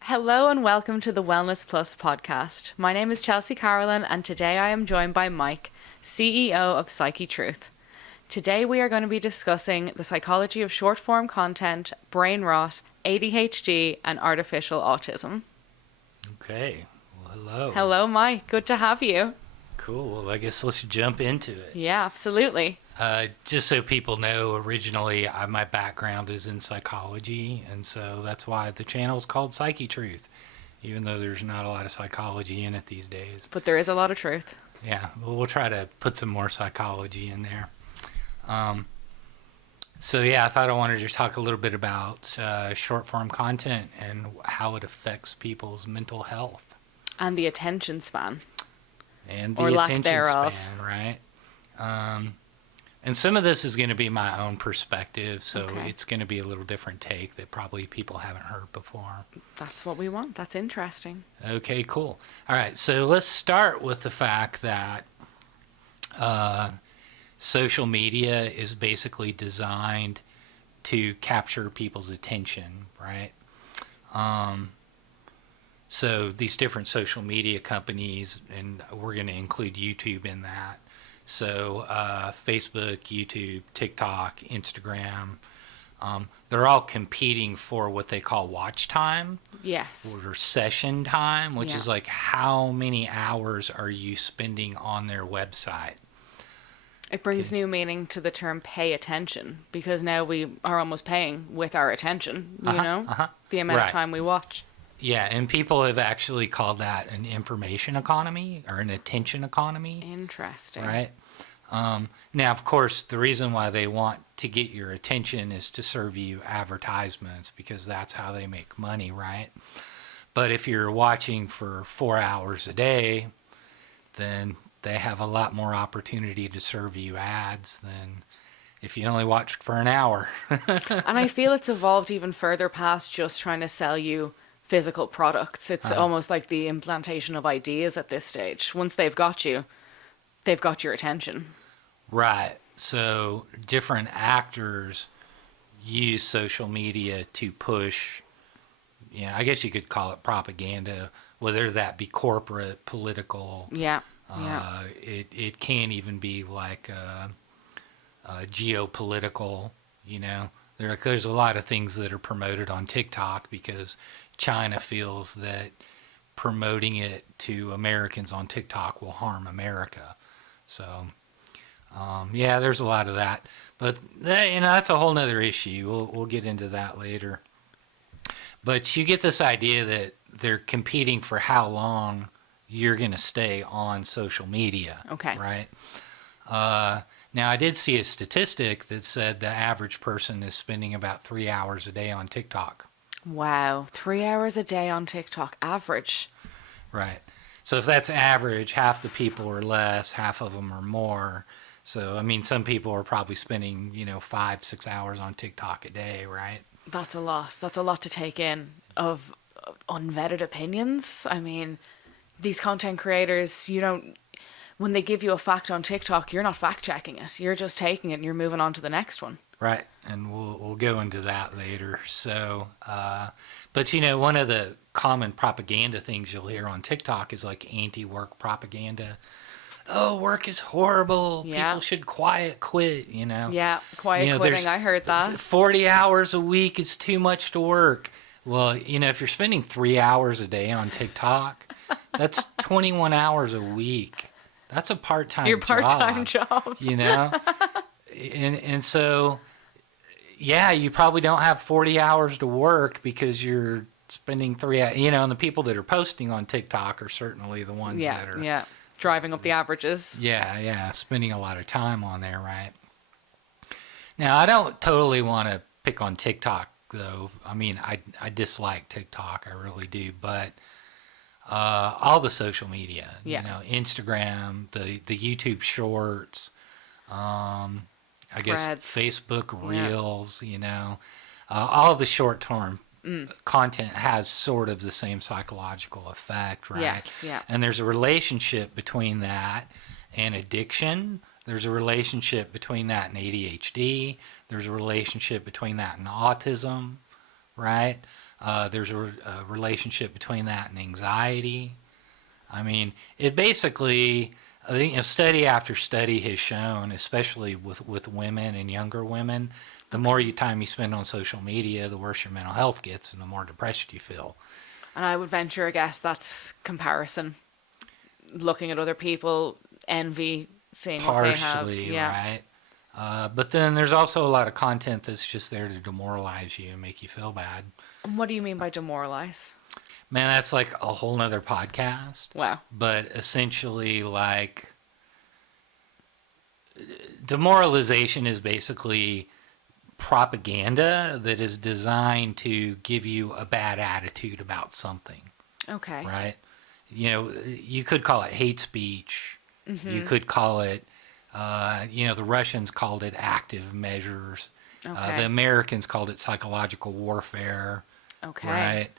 Hello and welcome to the Wellness Plus podcast. My name is Chelsea Carolyn and today I am joined by Mike, CEO of PsycheTruth. Today we are going to be discussing the psychology of short-form content, brain rot, ADHD and artificial autism. Okay, well hello. Hello Mike, good to have you. Cool, well I guess let's jump into it. Yeah, absolutely. Just so people know, originally my background is in psychology, and so that's why the channel is called PsycheTruth, even though there's not a lot of psychology in it these days. But there is a lot of truth. Yeah, well, we'll try to put some more psychology in there. So yeah, I thought I wanted to talk a little bit about short form content and how it affects people's mental health. And the attention span. And the or lack attention thereof. span, right? And some of this is going to be my own perspective, so Okay. it's going to be a little different take that probably people haven't heard before. That's what we want. That's interesting. Okay, cool. All right, so let's start with the fact that social media is basically designed to capture people's attention, right? So these different social media companies, and we're going to include YouTube in that. So Facebook, YouTube, TikTok, Instagram, they're all competing for what they call watch time. Yes. Or session time, which Yeah. is like how many hours are you spending on their website? It brings new meaning to the term pay attention because now we are almost paying with our attention, you know, the amount Right. of time we watch. Yeah, and people have actually called that an information economy or an attention economy. Interesting. Right. Now, of course, the reason why they want to get your attention is to serve you advertisements because that's how they make money, right? But if you're watching for 4 hours a day, then they have a lot more opportunity to serve you ads than if you only watched for an hour. And I feel it's evolved even further past just trying to sell you physical products. It's almost like the implantation of ideas at this stage. Once they've got you, they've got your attention. Right. So different actors use social media to push, I guess you could call it propaganda, whether that be corporate, political. Yeah. It can even be like geopolitical, There's a lot of things that are promoted on TikTok because China feels that promoting it to Americans on TikTok will harm America. So, there's a lot of that. But, that's a whole nother issue. We'll get into that later. But you get this idea that they're competing for how long you're going to stay on social media. Okay. Right? Now, I did see a statistic that said the average person is spending about 3 hours a day on TikTok. Wow. 3 hours a day on TikTok. Average. Right. So if that's average, half the people are less, half of them are more. So, some people are probably spending, 5-6 hours on TikTok a day, right? That's a lot. That's a lot to take in of unvetted opinions. These content creators, when they give you a fact on TikTok, you're not fact checking it. You're just taking it and you're moving on to the next one. Right. And we'll go into that later. So, but one of the common propaganda things you'll hear on TikTok is like anti-work propaganda. Oh, work is horrible. Yeah. People should quit, Yeah, quiet quitting. I heard that. 40 hours a week is too much to work. Well, if you're spending 3 hours a day on TikTok, that's 21 hours a week. That's a part-time job. Your part-time job. And so, you probably don't have 40 hours to work because you're spending 3 hours, and the people that are posting on TikTok are certainly the ones that are driving up the averages. Spending a lot of time on there, right? Now, I don't totally want to pick on TikTok, though. I dislike TikTok, I really do, but all the social media, Instagram, the YouTube Shorts, I guess Facebook Reels, all of the short-term content has sort of the same psychological effect, right? Yes, yeah. And there's a relationship between that and addiction. There's a relationship between that and ADHD. There's a relationship between that and autism, right? There's a relationship between that and anxiety. I mean, it basically, I think study after study has shown, especially with women and younger women, the more time you spend on social media, the worse your mental health gets and the more depressed you feel. And I would venture a guess that's comparison. Looking at other people, envy, seeing what they have. Partially, Yeah. right? But then there's also a lot of content that's just there to demoralize you and make you feel bad. And what do you mean by demoralize? Man, that's like a whole nother podcast. Wow. But essentially, like, demoralization is basically propaganda that is designed to give you a bad attitude about something, Okay. right? You know, you could call it hate speech. You could call it, the Russians called it active measures. Okay. The Americans called it psychological warfare. Okay. Right?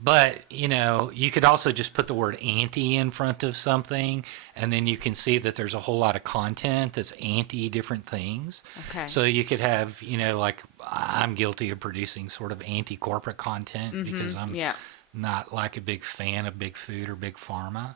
But, you could also just put the word anti in front of something, and then you can see that there's a whole lot of content that's anti different things. Okay. So you could have, like, I'm guilty of producing sort of anti-corporate content because I'm not like a big fan of big food or big pharma.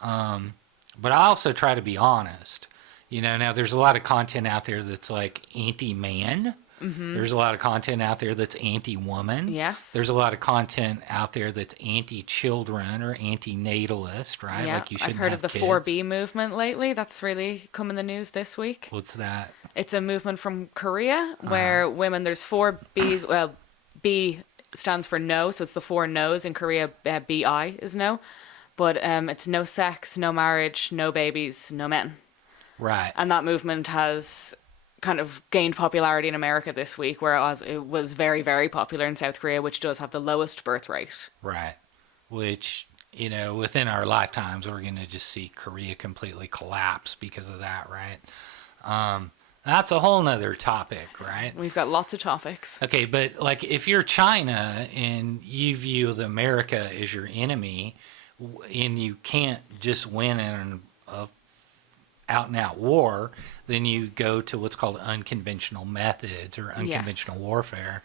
But I also try to be honest. Now there's a lot of content out there that's like anti-man. There's a lot of content out there that's anti-woman. Yes. There's a lot of content out there that's anti-children or anti-natalist, right? Yeah. Like you shouldn't I've heard have of the kids. 4B movement lately. That's really come in the news this week. What's that? It's a movement from Korea where women, there's 4 B's. Well, B stands for no, so it's the 4 no's. In Korea, BI is no. But it's no sex, no marriage, no babies, no men. Right. And that movement has kind of gained popularity in America this week, whereas it was very, very popular in South Korea, which does have the lowest birth rate. Right. Which, within our lifetimes, we're going to just see Korea completely collapse because of that, right? That's a whole nother topic, right? We've got lots of topics. Okay, but like if you're China and you view the America as your enemy, and you can't just win in a out and out war, then you go to what's called unconventional methods or unconventional warfare.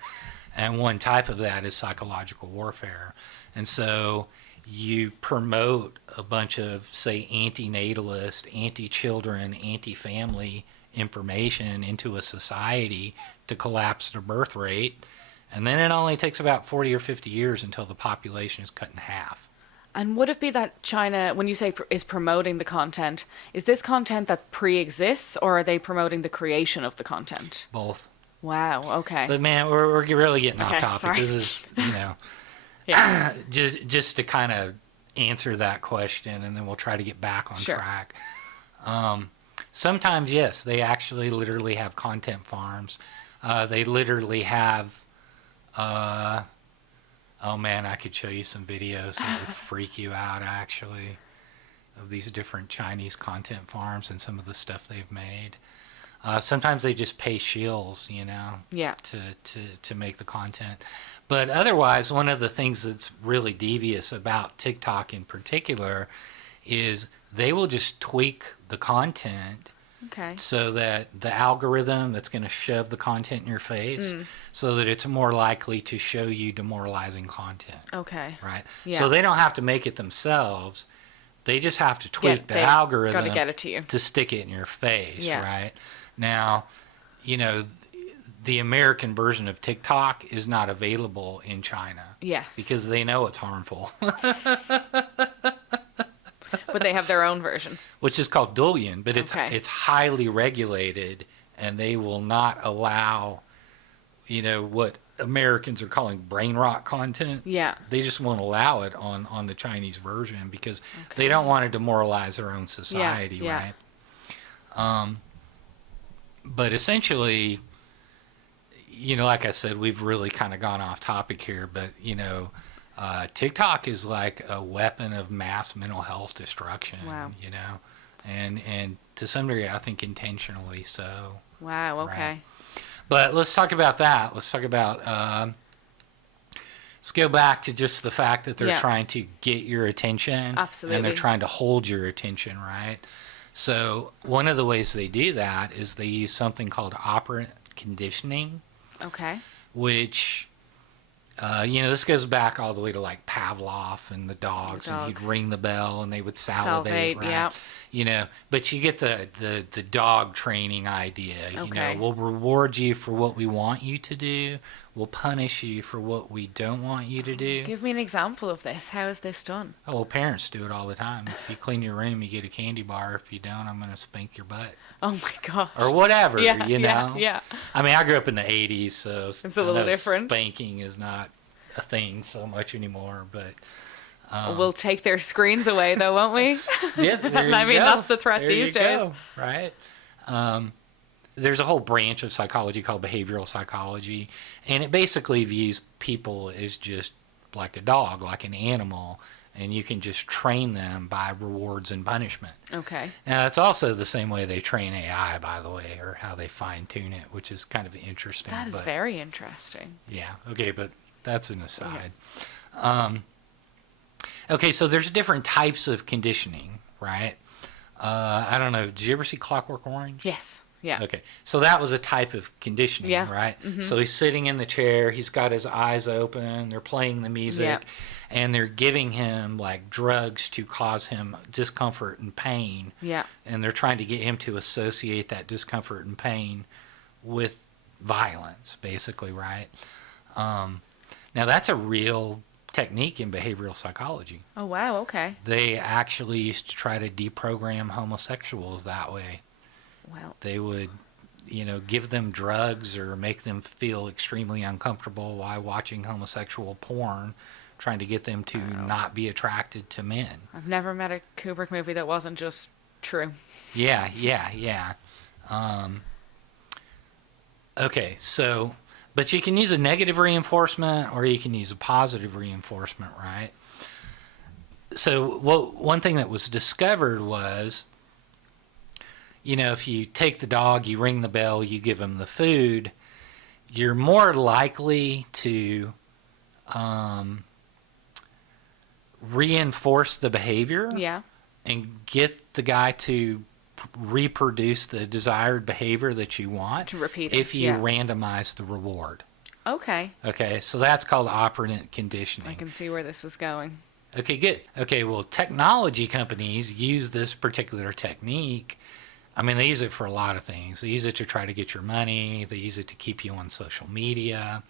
And one type of that is psychological warfare. And so you promote a bunch of, say, anti-natalist, anti-children, anti-family information into a society to collapse their birth rate. And then it only takes about 40 or 50 years until the population is cut in half. And would it be that China, when you say is promoting the content, is this content that pre-exists, or are they promoting the creation of the content? Both. Wow, okay. But man, we're really getting off topic. Sorry. This is, Yeah. just to kind of answer that question, and then we'll try to get back on Sure. track. Sometimes, yes, they actually literally have content farms. They literally have... oh man, I could show you some videos that would freak you out, actually, of these different Chinese content farms and some of the stuff they've made. Sometimes they just pay shills, Yeah. to make the content. But otherwise, one of the things that's really devious about TikTok in particular is they will just tweak the content Okay. so that the algorithm that's going to shove the content in your face so that it's more likely to show you demoralizing content, Okay. right? Yeah. So they don't have to make it themselves. They just have to tweak the they've algorithm gotta get it to you. to stick it in your face, Yeah. right? Now, the American version of TikTok is not available in China. Yes. Because they know it's harmful. But they have their own version. Which is called Douyin, but Okay. it's highly regulated, and they will not allow, what Americans are calling brain rot content. Yeah. They just won't allow it on the Chinese version because they don't want to demoralize their own society, yeah. right? But essentially, like I said, we've really kind of gone off topic here, but, TikTok is like a weapon of mass mental health destruction, Wow. and to some degree, I think intentionally so. Wow, okay. Right. But let's talk about that. Let's talk about, let's go back to just the fact that they're Yeah. trying to get your attention. Absolutely. And they're trying to hold your attention, right? So one of the ways they do that is they use something called operant conditioning, Okay. which, this goes back all the way to like Pavlov and the dogs, and he'd Dogs. ring the bell and they would salivate, right? Yeah. But you get the dog training idea. Okay. We'll reward you for what we want you to do. We'll punish you for what we don't want you to do. Give me an example of this. How is this done? Oh, well, parents do it all the time. If you clean your room, you get a candy bar. If you don't, I'm going to spank your butt. Oh my gosh. Or whatever, Yeah, you know? yeah. I mean, I grew up in the 80s, so It's a little different. Spanking is not a thing so much anymore, but... We'll take their screens away, though, won't we? Yeah, there you I mean, go. that's the threat There these you days. go, right? There's a whole branch of psychology called behavioral psychology, and it basically views people as just like a dog, like an animal, and you can just train them by rewards and punishment. Okay. Now, that's also the same way they train AI, by the way, or how they fine-tune it, which is kind of interesting. That is very interesting. Yeah, okay, but that's an aside. Okay, so there's different types of conditioning, right? I don't know, did you ever see Clockwork Orange? Yes. Yeah. Okay, so that was a type of conditioning, Yeah. right? So he's sitting in the chair, he's got his eyes open, they're playing the music, Yeah. and they're giving him like drugs to cause him discomfort and pain, Yeah. and they're trying to get him to associate that discomfort and pain with violence, basically, right? Now that's a real technique in behavioral psychology. Oh, wow. Okay. They actually used to try to deprogram homosexuals that way. Well, They would, give them drugs or make them feel extremely uncomfortable while watching homosexual porn, trying to get them to not be attracted to men. I've never met a Kubrick movie that wasn't just true. Yeah. Okay, so, but you can use a negative reinforcement or you can use a positive reinforcement, right? So one thing that was discovered was, if you take the dog, you ring the bell, you give him the food, you're more likely to reinforce the behavior Yeah. and get the guy to reproduce the desired behavior that you want To repeat it, if you yeah. randomize the reward. Okay. Okay, so that's called operant conditioning. I can see where this is going. Okay, good. Okay, well, technology companies use this particular technique. I mean, they use it for a lot of things. They use it to try to get your money. They use it to keep you on social media.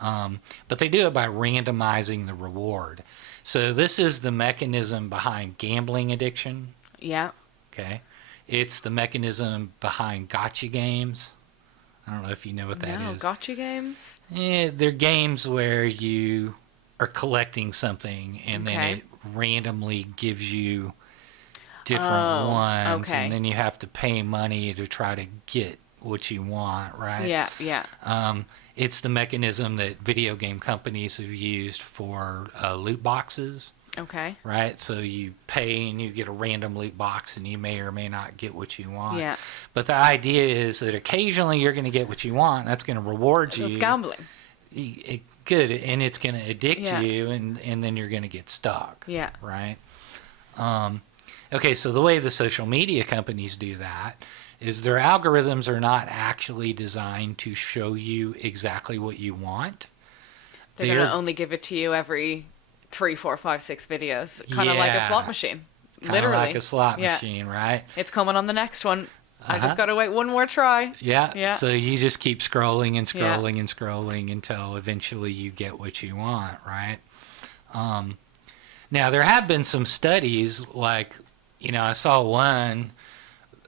But they do it by randomizing the reward. So this is the mechanism behind gambling addiction. Yeah. Okay. It's the mechanism behind gotcha games. I don't know if you know what that No, is. gotcha games? They're games where you are collecting something and then Okay. it randomly gives you different Oh, ones, okay. and then you have to pay money to try to get what you want, right? Yeah. It's the mechanism that video game companies have used for loot boxes. Okay. Right, so you pay and you get a random loot box and you may or may not get what you want. Yeah. But the idea is that occasionally you're going to get what you want. That's going to reward So you. it's gambling. Good, and it's going to addict Yeah. you, and then you're going to get stuck. Yeah. Right. Okay, so the way the social media companies do that is their algorithms are not actually designed to show you exactly what you want. They're going to only give it to you every 3, 4, 5, 6 videos. Kind of like a Yeah. slot machine. Kinda Literally. like a slot Yeah. machine, right? It's coming on the next one. I Uh-huh. just got to wait one more try. Yeah. Yeah. So you just keep scrolling and Yeah. scrolling and scrolling until eventually you get what you want, right? Now, there have been some studies, like, I saw one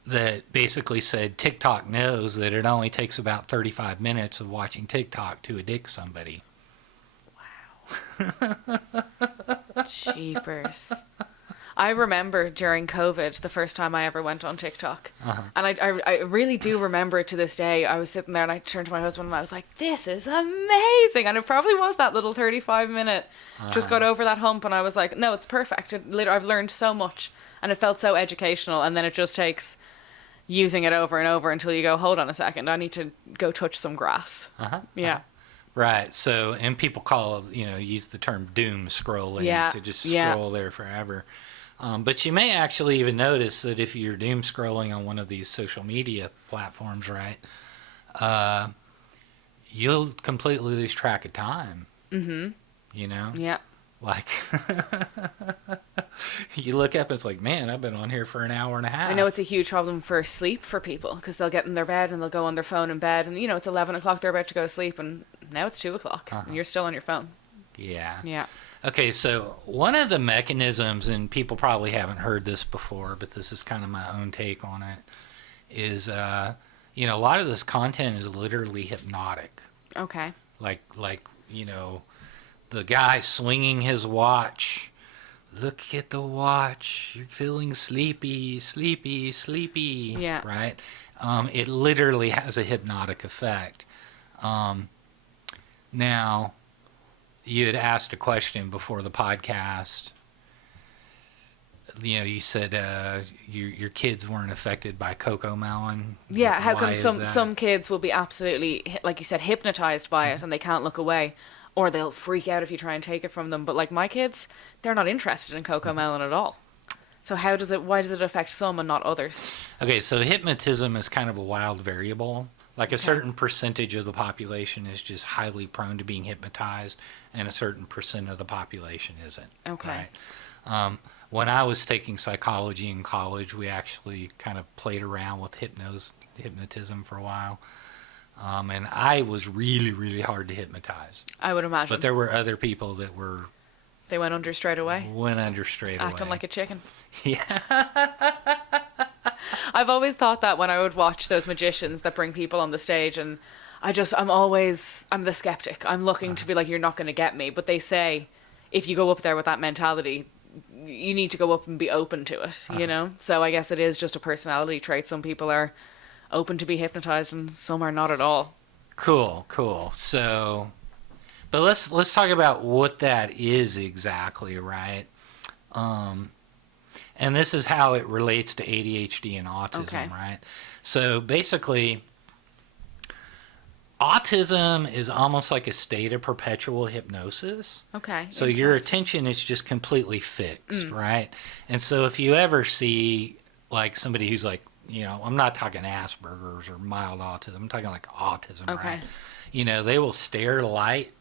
that basically said TikTok knows that it only takes about 35 minutes of watching TikTok to addict somebody. Jeepers. I remember during COVID, the first time I ever went on TikTok. And I really do remember it to this day. I was sitting there and I turned to my husband and I was like, this is amazing. And it probably was that little 35-minute, just got over that hump. And I was like, no, it's perfect. I've learned so much. And it felt so educational. And then it just takes using it over and over until you go, hold on a second, I need to go touch some grass. Yeah. Right. So, and people use the term doom scrolling Yeah, to just yeah. scroll there forever. But you may actually even notice that if you're doom scrolling on one of these social media platforms, right, you'll completely lose track of time. Mm-hmm. You know? Yeah. Like, you look up and it's like, man, I've been on here for an hour and a half. I know it's a huge problem for sleep for people, because they'll get in their bed and they'll go on their phone in bed, and it's 11 o'clock, they're about to go to sleep, and now it's 2 o'clock and you're still on your phone. Yeah. Yeah. Okay, so one of the mechanisms, and people probably haven't heard this before, but this is kind of my own take on it, is, a lot of this content is literally hypnotic. Okay. Like, the guy swinging his watch. Look at the watch. You're feeling sleepy, sleepy, sleepy. Yeah. Right? It literally has a hypnotic effect. Now, you had asked a question before the podcast. You said your kids weren't affected by cocoa melon. Yeah, how come Why is some kids will be absolutely, like you said, hypnotized by it and they can't look away, or they'll freak out if you try and take it from them. But like my kids, they're not interested in cocoa melon at all. So why does it affect some and not others? Okay, so hypnotism is kind of a wild variable. Like a certain percentage of the population is just highly prone to being hypnotized, and a certain percent of the population isn't. Okay. Right? When I was taking psychology in college, we actually kind of played around with hypnotism for a while. And I was really, really hard to hypnotize. I would imagine. But there were other people that They went under straight away? Went under straight away. Acting like a chicken. Yeah. I've always thought that when I would watch those magicians that bring people on the stage, and I'm the skeptic. I'm looking to be like, you're not going to get me. But they say, if you go up there with that mentality, you need to go up and be open to it, So I guess it is just a personality trait. Some people are open to be hypnotized and some are not at all. Cool. So, but let's talk about what that is exactly, right? And this is how it relates to ADHD and autism, right? So basically, autism is almost like a state of perpetual hypnosis. Okay. So your attention is just completely fixed, right? And so if you ever see like somebody who's like, I'm not talking Asperger's or mild autism, I'm talking like autism, right? They will stare at a light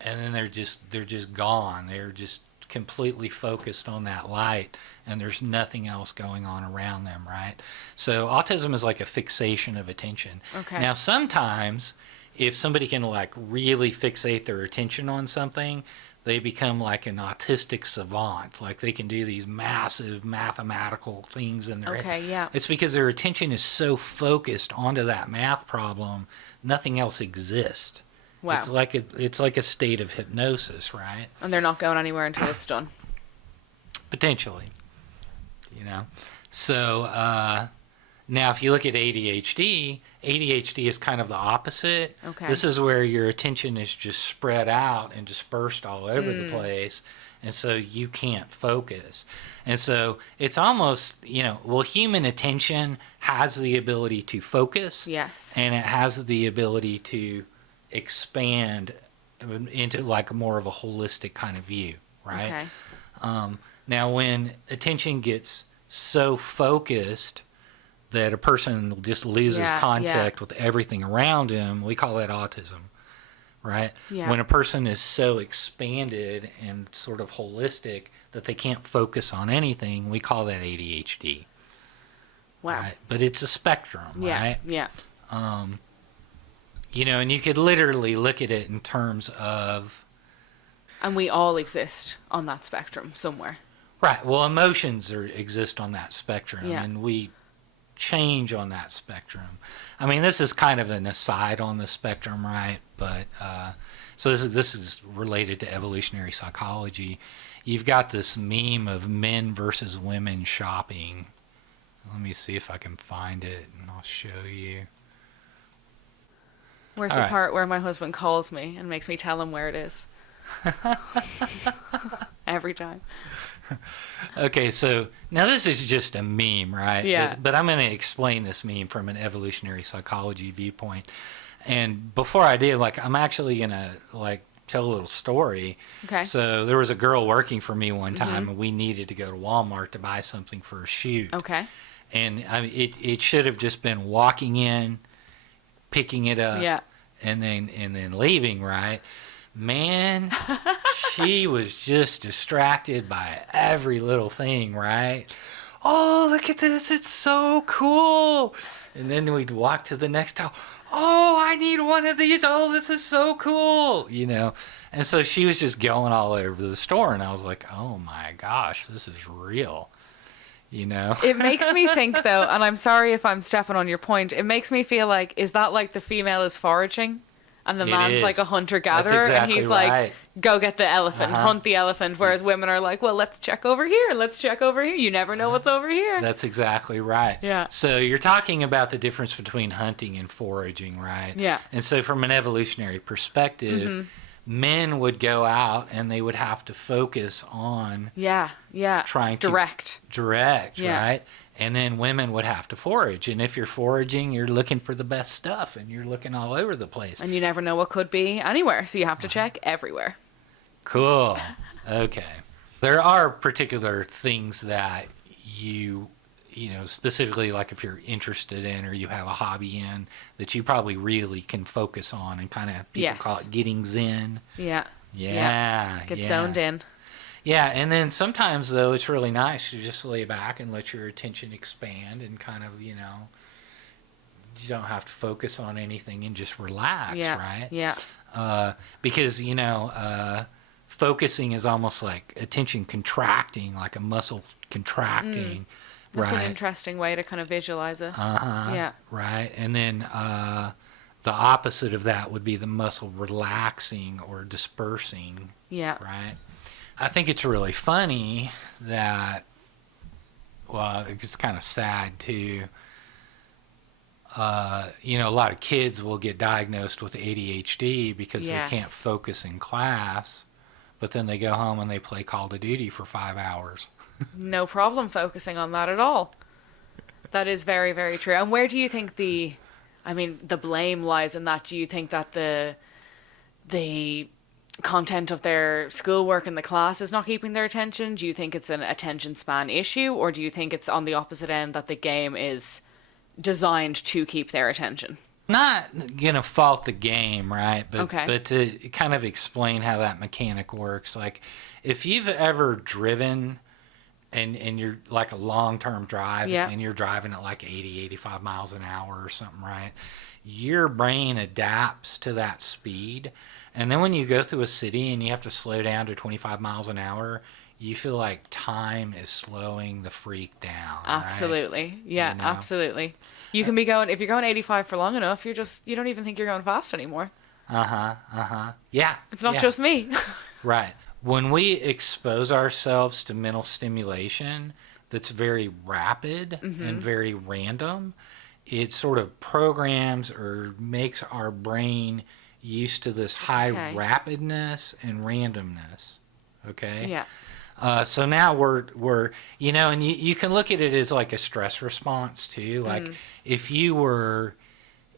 and then they're just gone. They're just completely focused on that light, and there's nothing else going on around them, right? So autism is like a fixation of attention. Okay. Now sometimes if somebody can like really fixate their attention on something, they become like an autistic savant. Like they can do these massive mathematical things in their head. Okay, yeah. It's because their attention is so focused onto that math problem, nothing else exists. Wow. It's like a state of hypnosis, right? And they're not going anywhere until it's done. Potentially. So now if you look at ADHD is kind of the opposite. Okay. This is where your attention is just spread out and dispersed all over the place, and so you can't focus. And so it's almost, human attention has the ability to focus. Yes. And it has the ability to expand into like more of a holistic kind of view, right? Okay. Now when attention gets so focused that a person just loses contact with everything around him, we call that autism, right? Yeah. When a person is so expanded and sort of holistic that they can't focus on anything, we call that ADHD. Wow. Right? But it's a spectrum, right? Yeah. And you could literally look at it in terms of... And we all exist on that spectrum somewhere. Right. Well, emotions exist on that spectrum, Yeah. and we change on that spectrum. I mean, this is kind of an aside on the spectrum, right? But so this is related to evolutionary psychology. You've got this meme of men versus women shopping. Let me see if I can find it, and I'll show you. Where's the part where my husband calls me and makes me tell him where it is? Every time. Okay, so now this is just a meme, right? Yeah. But I'm going to explain this meme from an evolutionary psychology viewpoint. And before I do, I'm actually going to tell a little story. Okay. So there was a girl working for me one time, and we needed to go to Walmart to buy something for a shoot. Okay. And I mean, it should have just been walking in, picking it up, Yeah. and then leaving, right? Man, she was just distracted by every little thing, right? Oh, look at this, it's so cool. And then we'd walk to the next aisle. Oh, I need one of these. Oh, this is so cool, you know. And so she was just going all over the store, and I was like, oh my gosh, this is real, you know. It makes me think, though, and I'm sorry if I'm stepping on your point, it makes me feel like, is that like the female is foraging? And the It man's is. like a hunter-gatherer, That's and exactly he's like, right. go get the elephant, hunt the elephant, whereas women are like, well, let's check over here, let's check over here. You never know what's over here. That's exactly right. Yeah. So you're talking about the difference between hunting and foraging, right? Yeah. And so from an evolutionary perspective, men would go out and they would have to focus on Yeah, trying to direct, Yeah. right? And then women would have to forage. And if you're foraging, you're looking for the best stuff and you're looking all over the place. and you never know what could be anywhere, so you have to check everywhere. Cool. Okay. There are particular things that you know, specifically like if you're interested in or you have a hobby in that you probably really can focus on and kind of people Yes. call it getting zen. Yeah. Yeah. Get yeah. zoned in. Yeah, and then sometimes though it's really nice to just lay back and let your attention expand and kind of, you know, you don't have to focus on anything and just relax, Yeah. right? Yeah. Because, you know, focusing is almost like attention contracting, like a muscle contracting. That's right. an interesting way to kind of visualize it. Uh-huh. Yeah. Right. And then the opposite of that would be the muscle relaxing or dispersing. Yeah. Right. I think it's really funny that, well, it's kind of sad too. You know, a lot of kids will get diagnosed with ADHD because Yes. they can't focus in class, but then they go home and they play Call of Duty for 5 hours. No problem focusing on that at all. That is very, very true. And where do you think the blame lies in that? Do you think that the content of their schoolwork in the class is not keeping their attention? Do you think it's an attention span issue? Or do you think it's on the opposite end that the game is designed to keep their attention? Not gonna fault the game, right? But Okay. but to kind of explain how that mechanic works, like if you've ever driven and you're like a long-term drive Yeah. and you're driving at like 85 miles an hour or something, right? Your brain adapts to that speed. And then when you go through a city and you have to slow down to 25 miles an hour, you feel like time is slowing the freak down. Right? Absolutely. Yeah, You know? absolutely. You can be going, if you're going 85 for long enough, you don't even think you're going fast anymore. Yeah. It's not yeah. just me. Right. When we expose ourselves to mental stimulation that's very rapid and very random, it sort of programs or makes our brain used to this high Okay. rapidness and randomness. Okay? Yeah. So now we're you know, and you can look at it as like a stress response too. Like if you were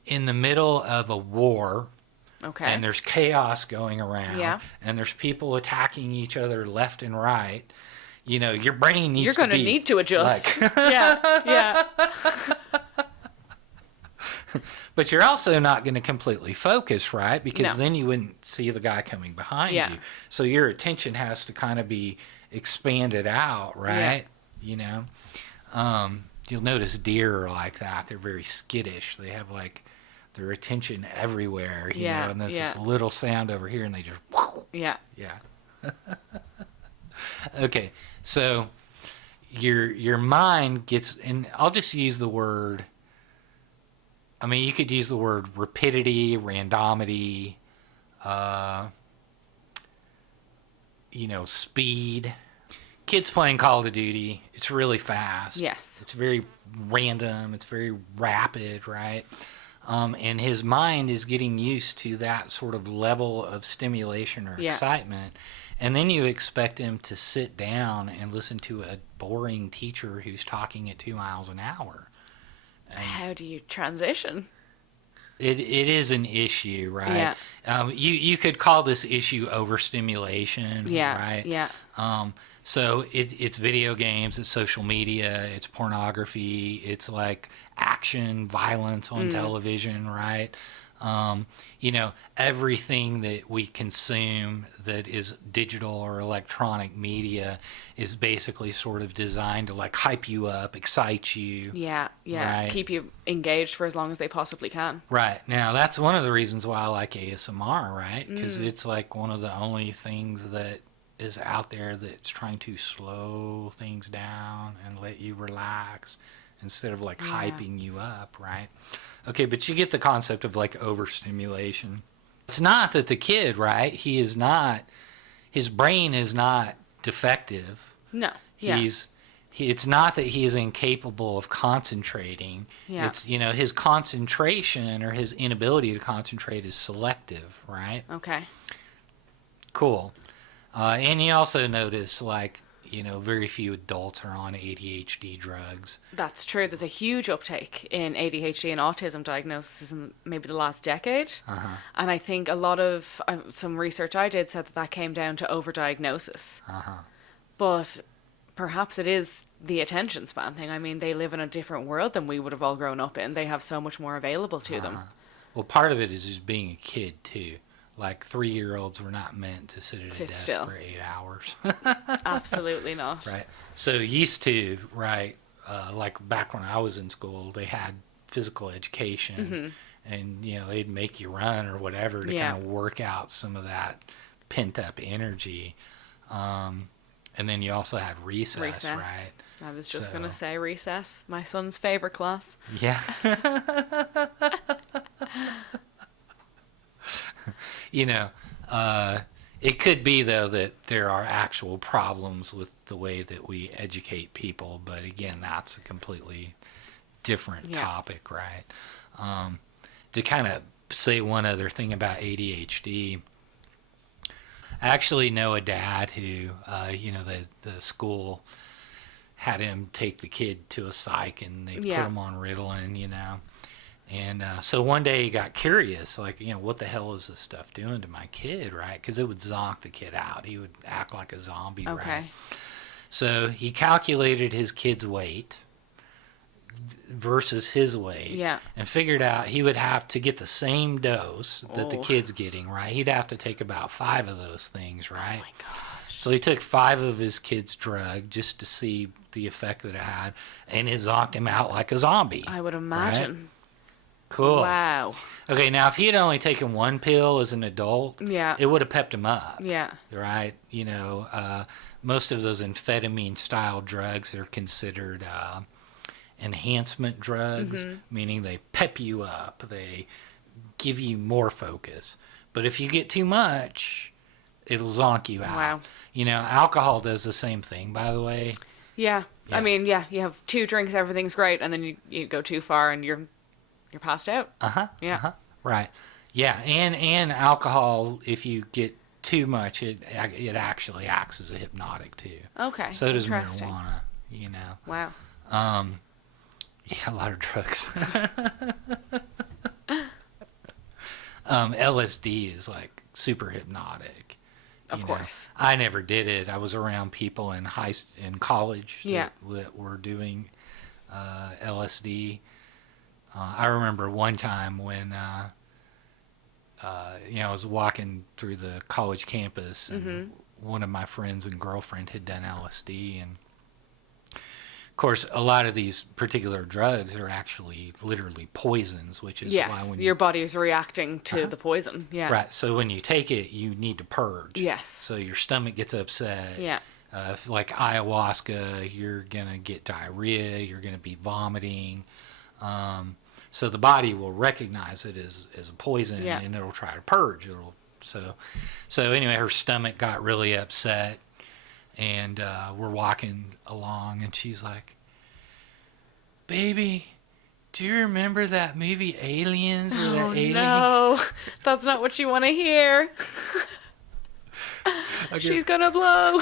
in the middle of a war Okay. and there's chaos going around Yeah. and there's people attacking each other left and right, you know, your brain needs You're to going to be need to adjust. like- Yeah. but you're also not going to completely focus, right? Because No. then you wouldn't see the guy coming behind Yeah. you. So your attention has to kind of be expanded out, right? You know, you'll notice deer are like that. They're very skittish. They have like their attention everywhere, you Yeah, know, and there's yeah. this little sound over here and they just, Yeah. yeah. Okay, so your mind gets, and I'll just use the word, I mean, you could use the word rapidity, randomity, you know, speed. Kids playing Call of Duty, it's really fast. Yes. It's very random, it's very rapid, right? And his mind is getting used to that sort of level of stimulation or Yeah. excitement. And then you expect him to sit down and listen to a boring teacher who's talking at 2 miles an hour. And How do you transition? It is an issue, right? Yeah. You could call this issue overstimulation, Yeah. right? Yeah. So it's video games, it's social media, it's pornography, it's like action, violence on television, right? Everything that we consume that is digital or electronic media is basically sort of designed to like hype you up, excite you. Yeah. Yeah. Right. Keep you engaged for as long as they possibly can. Right. Now, that's one of the reasons why I like ASMR, right? Because it's like one of the only things that is out there that's trying to slow things down and let you relax instead of like hyping you up, right? Okay, but you get the concept of like overstimulation. It's not that the kid, right? His brain is not defective. No. Yeah. It's not that he is incapable of concentrating. Yeah. It's, his concentration or his inability to concentrate is selective, right? Okay. Cool. And you also notice, like, very few adults are on ADHD drugs. That's true. There's a huge uptake in ADHD and autism diagnosis in maybe the last decade. Uh-huh. And I think a lot of some research I did said that came down to overdiagnosis. Uh-huh. But perhaps it is the attention span thing. I mean, they live in a different world than we would have all grown up in. They have so much more available to them. Well, part of it is just being a kid, too. Like 3-year-olds were not meant to sit at a desk still. for 8 hours. Absolutely not. Right. So used to, right, like back when I was in school, they had physical education and, they'd make you run or whatever to kind of work out some of that pent up energy. And then you also had recess. Right? I was just going to say recess, my son's favorite class. Yeah. It could be, though, that there are actual problems with the way that we educate people. But again, that's a completely different topic, right? To kind of say one other thing about ADHD, I actually know a dad who, the school had him take the kid to a psych and they put him on Ritalin, And so one day he got curious, like, what the hell is this stuff doing to my kid, right? Because it would zonk the kid out. He would act like a zombie, right? So he calculated his kid's weight versus his weight and figured out he would have to get the same dose that the kid's getting, right? He'd have to take about 5 of those things, right? Oh, my gosh. So he took 5 of his kid's drug just to see the effect that it had, and it zonked him out like a zombie. I would imagine. Right? Cool. Wow. Okay, now if he had only taken 1 pill as an adult, it would have pepped him up. Yeah. Right? Most of those amphetamine-style drugs are considered enhancement drugs, meaning they pep you up, they give you more focus. But if you get too much, it'll zonk you out. Wow. Alcohol does the same thing, by the way. Yeah. I mean, you have 2 drinks, everything's great, and then you go too far and you're passed out. Yeah. Right. Yeah, and alcohol, if you get too much, it actually acts as a hypnotic too. Okay. So does marijuana, Wow. Yeah, a lot of drugs. LSD is like super hypnotic. Of course. I never did it. I was around people in college that were doing LSD. I remember one time when I was walking through the college campus and one of my friends and girlfriend had done LSD, and of course a lot of these particular drugs are actually literally poisons, which is why when your body is reacting to the poison. Yeah. Right. So when you take it, you need to purge. Yes. So your stomach gets upset. Yeah. Like ayahuasca, you're gonna get diarrhea. You're gonna be vomiting. So the body will recognize it as a poison, and it'll try to purge. So anyway, her stomach got really upset, and we're walking along, and she's like, "Baby, do you remember that movie Aliens?" Where that alien... No, that's not what you want to hear. Okay. She's gonna blow.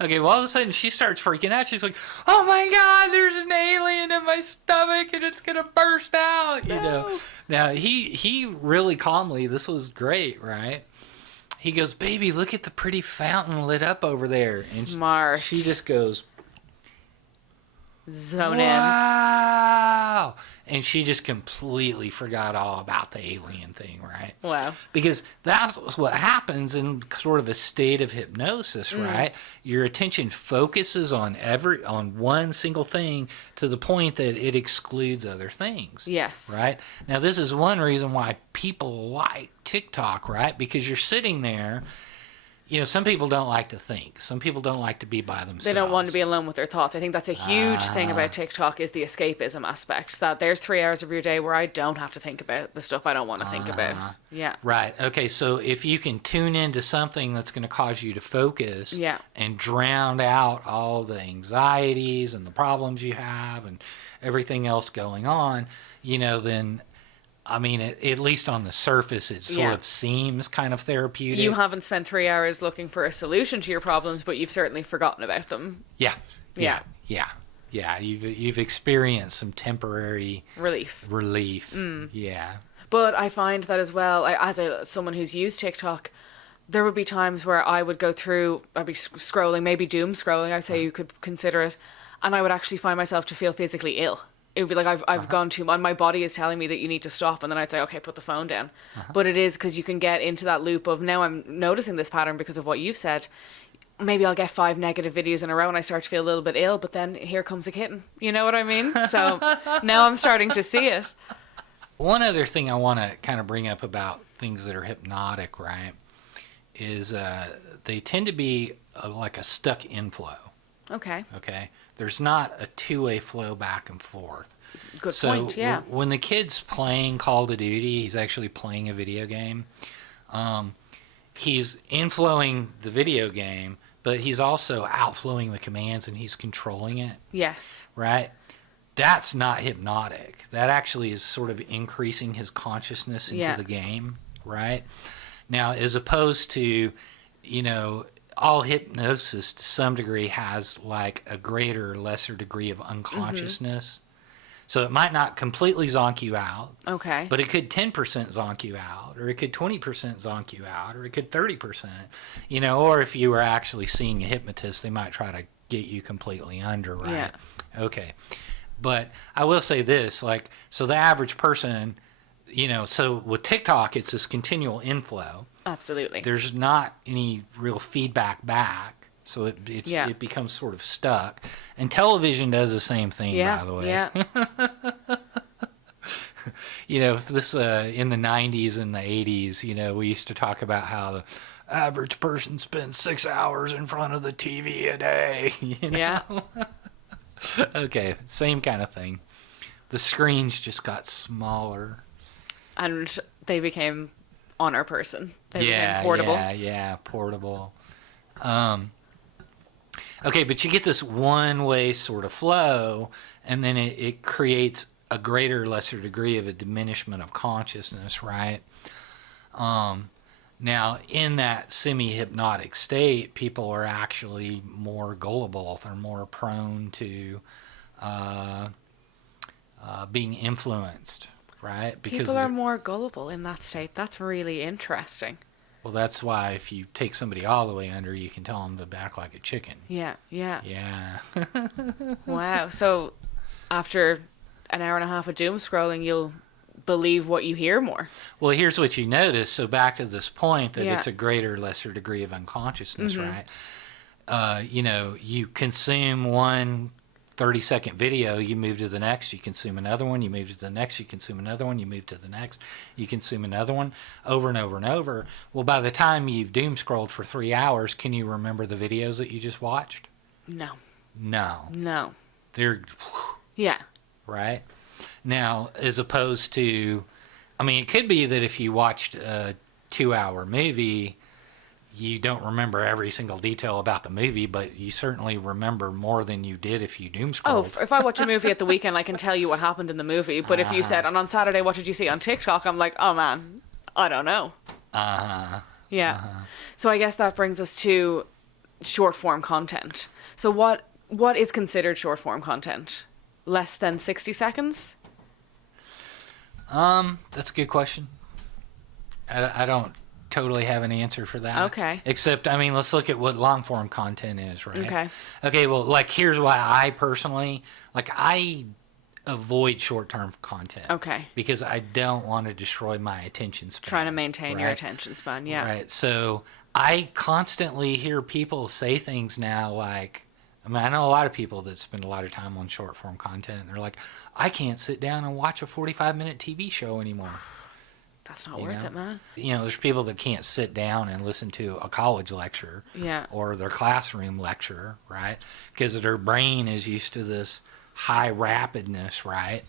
Okay, well, all of a sudden she starts freaking out. She's like, "Oh my God, there's an alien in my stomach and it's gonna burst out." You know. Now he really calmly. This was great, right? He goes, "Baby, look at the pretty fountain lit up over there." And Smart. she just goes, Zone "Wow!" And she just completely forgot all about the alien thing, right? in. Wow. Because that's what happens in sort of a state of hypnosis, right? Your attention focuses on one single thing to the point that it excludes other things. Yes. Right? Now, this is one reason why people like TikTok, right? Because you're sitting there. You know, some people don't like to think. Some people don't like to be by themselves. They don't want to be alone with their thoughts. I think that's a huge thing about TikTok is the escapism aspect. That there's 3 hours of your day where I don't have to think about the stuff I don't want to think about. Yeah. Right. Okay. So if you can tune into something that's going to cause you to focus and drown out all the anxieties and the problems you have and everything else going on, you know, then... I mean, at least on the surface, it sort of seems kind of therapeutic. You haven't spent 3 hours looking for a solution to your problems, but you've certainly forgotten about them. Yeah. You've experienced some temporary relief. Yeah. But I find that as well, someone who's used TikTok, there would be times where I would go through, I'd be scrolling, maybe doom scrolling, I'd say you could consider it, and I would actually find myself to feel physically ill. It would be like I've gone too much. My body is telling me that you need to stop, and then I'd say, okay, put the phone down. But it is because you can get into that loop of, now I'm noticing this pattern because of what you've said. Maybe I'll get 5 negative videos in a row and I start to feel a little bit ill, but then here comes a kitten. You know what I mean? So now I'm starting to see it. One other thing I want to kind of bring up about things that are hypnotic, right, is they tend to be like a stuck inflow. Okay. There's not a two-way flow back and forth. Good point, yeah. When the kid's playing Call of Duty, he's actually playing a video game. He's inflowing the video game, but he's also outflowing the commands and he's controlling it. Yes. Right? That's not hypnotic. That actually is sort of increasing his consciousness into the game, right? Now, as opposed to, you know, all hypnosis to some degree has like a greater or lesser degree of unconsciousness. So it might not completely zonk you out. Okay. But it could 10% zonk you out, or it could 20% zonk you out, or it could 30%. You know, or if you were actually seeing a hypnotist, they might try to get you completely under, right? Yeah. Okay. But I will say this, like, so the average person, you know, so with TikTok, it's this continual inflow. Absolutely. There's not any real feedback back, so it becomes sort of stuck. And television does the same thing, by the way. Yeah. You know, this in the 90s and the 80s, you know, we used to talk about how the average person spends 6 hours in front of the TV a day. You know? Yeah. Okay, same kind of thing. The screens just got smaller. And they became on our person. They became portable. Yeah, portable. Okay, but you get this one-way sort of flow, and then it creates a greater or lesser degree of a diminishment of consciousness, right? Now, in that semi-hypnotic state, people are actually more gullible. They're more prone to being influenced, right? Because people are more gullible in that state. That's really interesting. Well, that's why if you take somebody all the way under, you can tell them to back like a chicken. Yeah. Yeah. Wow. So after an hour and a half of doom scrolling, you'll believe what you hear more. Well, here's what you notice. So back to this point that it's a greater or lesser degree of unconsciousness, right? You know, you consume one 30-second video, you move to the next, you consume another one, you move to the next, you consume another one, you move to the next, you consume another one, over and over and over. Well, by the time you've doom scrolled for 3 hours, can you remember the videos that you just watched? No. They're... Yeah. Right? Now, as opposed to... I mean, it could be that if you watched a 2-hour movie, you don't remember every single detail about the movie, but you certainly remember more than you did if you doom scrolled. Oh, if I watch a movie at the weekend, I can tell you what happened in the movie. But if you said, and on Saturday, what did you see on TikTok? I'm like, oh man, I don't know. Yeah. So I guess that brings us to short form content. So what is considered short form content? Less than 60 seconds? That's a good question. I don't totally have an answer for that. Okay. Except, I mean, let's look at what long form content is, right? Okay. Okay, well, like, here's why I personally, like, I avoid short-term content. Okay. Because I don't want to destroy my attention span. Trying to maintain your right? attention span, yeah. Right. So I constantly hear people say things now like, I mean, I know a lot of people that spend a lot of time on short-form content. They're like, I can't sit down and watch a 45-minute TV show anymore. That's not worth it, man. You know, there's people that can't sit down and listen to a college lecture or their classroom lecture, right? Because their brain is used to this high rapidness, right?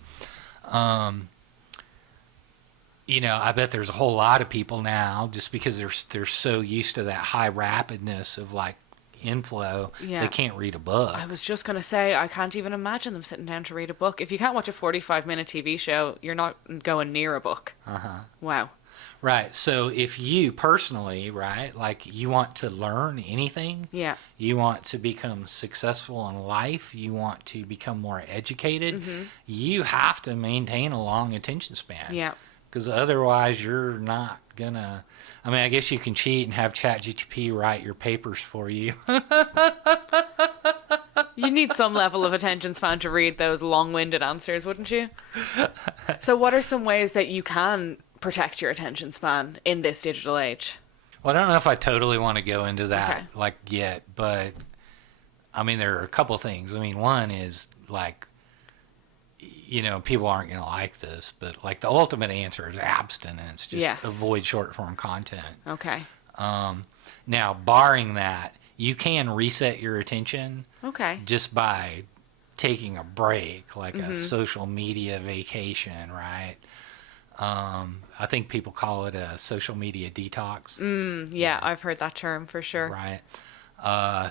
You know, I bet there's a whole lot of people now just because they're so used to that high rapidness of like inflow, they can't read a book. I was just going to say, I can't even imagine them sitting down to read a book. If you can't watch a 45-minute TV show, you're not going near a book. Wow. Right. So if you personally, right, like you want to learn anything, you want to become successful in life, you want to become more educated, you have to maintain a long attention span. Yeah. Because otherwise you're not going to, I mean, I guess you can cheat and have ChatGPT write your papers for you. You need some level of attention span to read those long-winded answers, wouldn't you? So what are some ways that you can protect your attention span in this digital age? Well, I don't know if I totally want to go into that like yet, but I mean, there are a couple things. I mean, one is like, you know, people aren't going to like this, but like the ultimate answer is abstinence. Just avoid short form content. Okay. Now, barring that, you can reset your attention just by taking a break, like a social media vacation, right? I think people call it a social media detox. Yeah, I've heard that term for sure. Right.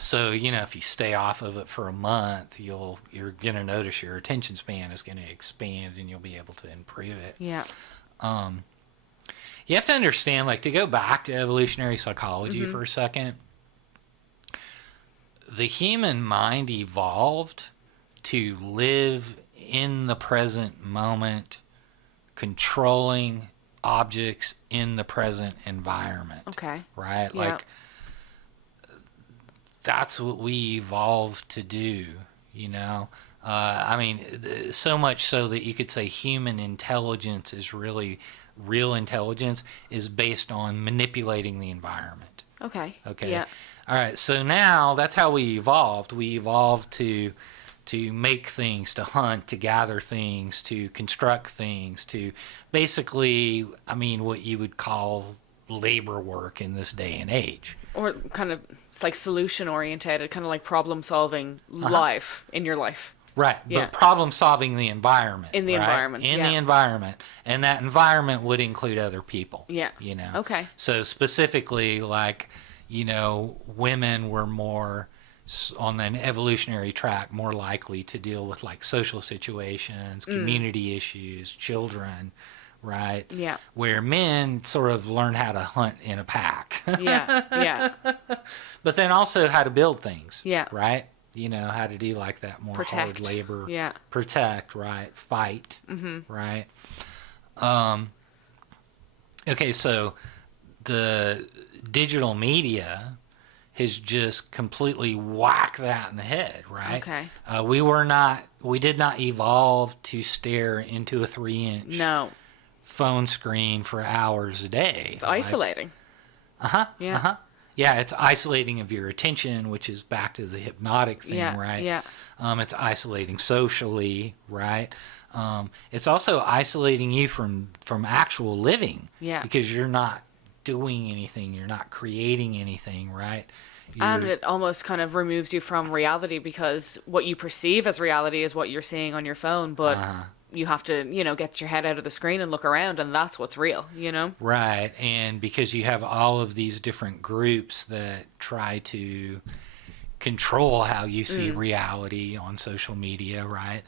So, you know, if you stay off of it for a month, you're going to notice your attention span is going to expand and you'll be able to improve it. Yeah. You have to understand, like, to go back to evolutionary psychology for a second, the human mind evolved to live in the present moment, controlling objects in the present environment. Okay. Right? Yeah. Like, that's what we evolved to do, you know? I mean, so much so that you could say human intelligence is really, real intelligence is based on manipulating the environment. Okay. Yeah. All right, so now that's how we evolved. We evolved to make things, to hunt, to gather things, to construct things, to basically, I mean, what you would call labor work in this day and age. Or kind of, it's like solution oriented, kind of like problem solving life in your life. Right, but problem solving the environment. In the environment, In the environment. And that environment would include other people. Yeah. You know? Okay. So specifically, like, you know, women were more on an evolutionary track, more likely to deal with like social situations, community issues, children, right? Yeah. Where men sort of learn how to hunt in a pack. Yeah. But then also how to build things. Yeah. Right? You know, how to do like that more hard labor. Yeah. Protect, right? Fight, right? Okay, so the digital media has just completely whacked that in the head, right? Okay. We did not evolve to stare into a 3-inch phone screen for hours a day. It's isolating. Yeah, it's isolating of your attention, which is back to the hypnotic thing, right? Yeah. It's isolating socially, right? It's also isolating you from actual living. Yeah. Because you're not doing anything, you're not creating anything, right? And it almost kind of removes you from reality because what you perceive as reality is what you're seeing on your phone, but you have to, you know, get your head out of the screen and look around, and that's what's real, you know? Right, and because you have all of these different groups that try to control how you see reality on social media, right?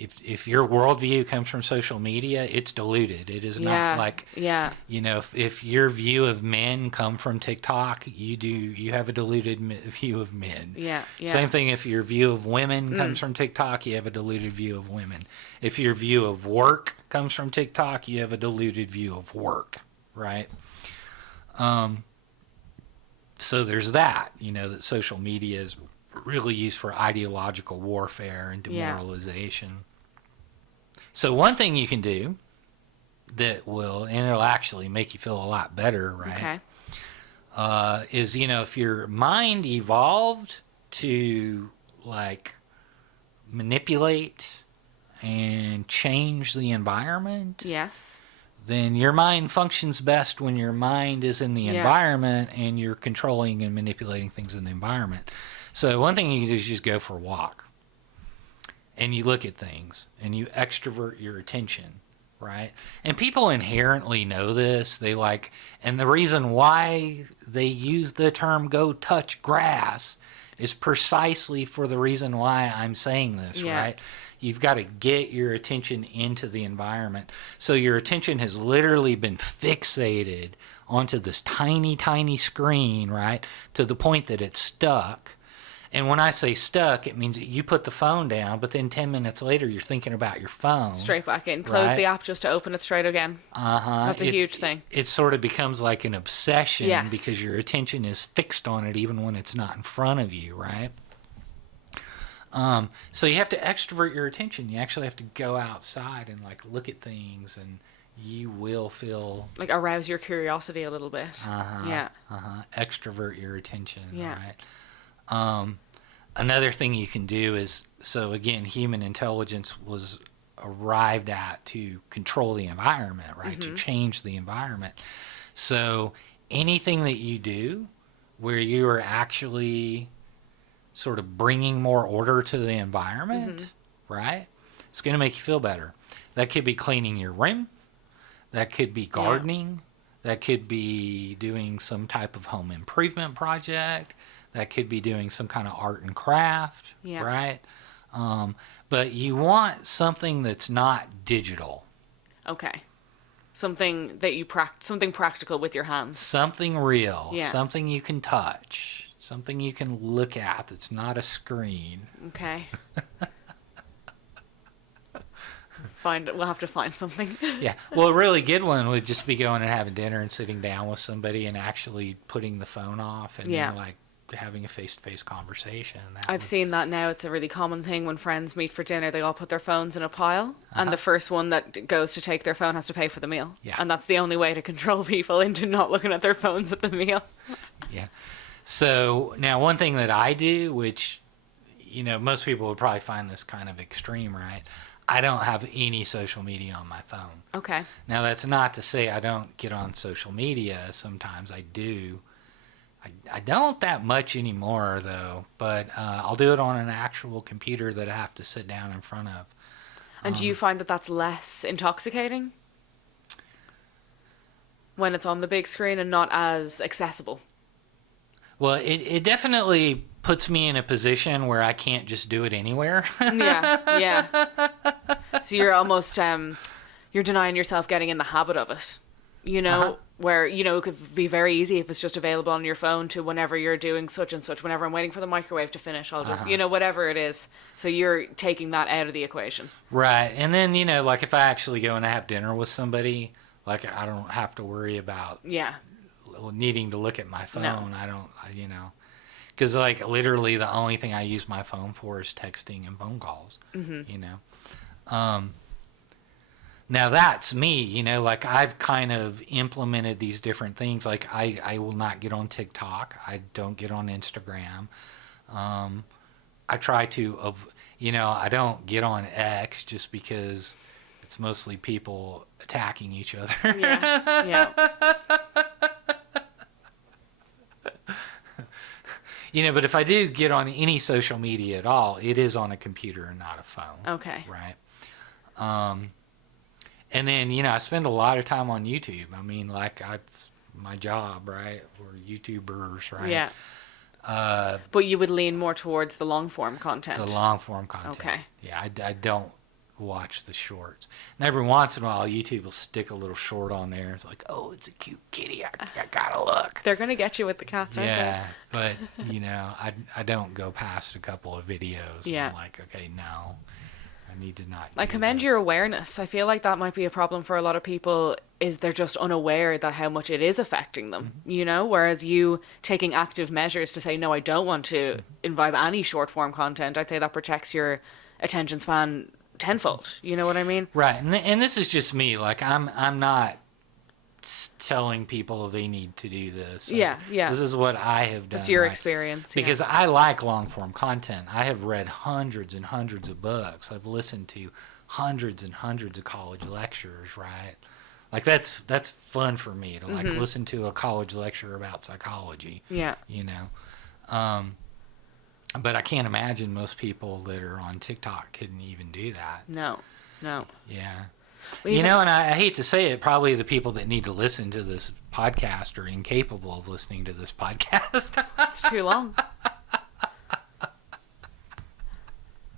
if your worldview comes from social media, it's diluted. It is not like, if your view of men come from TikTok, you have a diluted view of men. Same thing if your view of women comes from TikTok, you have a diluted view of women. If your view of work comes from TikTok, you have a diluted view of work, right? So there's that, that social media is really used for ideological warfare and demoralization. So one thing you can do that it'll actually make you feel a lot better, right? Okay. Is, if your mind evolved to like manipulate and change the environment. Yes. Then your mind functions best when your mind is in the environment and you're controlling and manipulating things in the environment. So one thing you can do is just go for a walk and you look at things and you extrovert your attention, right? And people inherently know this. And the reason why they use the term go touch grass is precisely for the reason why I'm saying this, right? You've got to get your attention into the environment. So your attention has literally been fixated onto this tiny, tiny screen, right? To the point that it's stuck. And when I say stuck, it means that you put the phone down, but then 10 minutes later, you're thinking about your phone. Straight back in. Close the app just to open it straight again. That's a huge thing. It sort of becomes like an obsession because your attention is fixed on it even when it's not in front of you, right? So you have to extrovert your attention. You actually have to go outside and like look at things, and you will feel like arouse your curiosity a little bit. Extrovert your attention. Right. Another thing you can do is, so again, human intelligence was arrived at to control the environment, right? To change the environment. So anything that you do where you are actually sort of bringing more order to the environment, right? It's going to make you feel better. That could be cleaning your room. That could be gardening. That could be doing some type of home improvement project. That could be doing some kind of art and craft, right? But you want something that's not digital. Okay. Something that something practical with your hands. Something real. Something you can touch. Something you can look at that's not a screen. Okay. We'll have to find something. Well, a really good one would just be going and having dinner and sitting down with somebody and actually putting the phone off and then, like, having a face-to-face conversation. I've seen that now. It's a really common thing when friends meet for dinner. They all put their phones in a pile, and the first one that goes to take their phone has to pay for the meal. And that's the only way to control people into not looking at their phones at the meal. So now one thing that I do, which, most people would probably find this kind of extreme, right? I don't have any social media on my phone. Okay. Now that's not to say I don't get on social media. Sometimes I do. I don't that much anymore though, but I'll do it on an actual computer that I have to sit down in front of. And do you find that that's less intoxicating when it's on the big screen and not as accessible? Well, it definitely puts me in a position where I can't just do it anywhere. So you're almost, you're denying yourself getting in the habit of it, where, it could be very easy if it's just available on your phone to whenever you're doing such and such, whenever I'm waiting for the microwave to finish, I'll just, whatever it is. So you're taking that out of the equation. Right. And then, like if I actually go and I have dinner with somebody, like I don't have to worry about needing to look at my phone. No. I don't, because like literally the only thing I use my phone for is texting and phone calls. Now that's me, like I've kind of implemented these different things. Like I will not get on TikTok. I don't get on Instagram. I try to, I don't get on X just because it's mostly people attacking each other. Yes. Yeah. But if I do get on any social media at all, it is on a computer and not a phone. Okay. Right. And then, I spend a lot of time on YouTube. I mean, like, it's my job, right? We're YouTubers, right? Yeah. But you would lean more towards the long-form content. The long-form content. Okay. Yeah, I don't watch the shorts. And every once in a while, YouTube will stick a little short on there. It's like, oh, it's a cute kitty. I gotta look. They're going to get you with the cats, aren't they? Yeah, but, I don't go past a couple of videos. Yeah. I'm like, okay, no, I need to not I do commend this. your awareness. I feel like that might be a problem for a lot of people, is they're just unaware that how much it is affecting them, whereas you taking active measures to say, no, I don't want to imbibe any short form content, I'd say that protects your attention span tenfold. You know what I mean? Right, and this is just me. Like, I'm not telling people they need to do this. Like, Yeah. This is what I have done. That's your like, experience. Because I like long form content. I have read hundreds and hundreds of books. I've listened to hundreds and hundreds of college lectures, right? Like, that's fun for me to like listen to a college lecture about psychology. Yeah. But I can't imagine most people that are on TikTok couldn't even do that. No. Yeah. Well, And I hate to say it, probably the people that need to listen to this podcast are incapable of listening to this podcast. It's too long.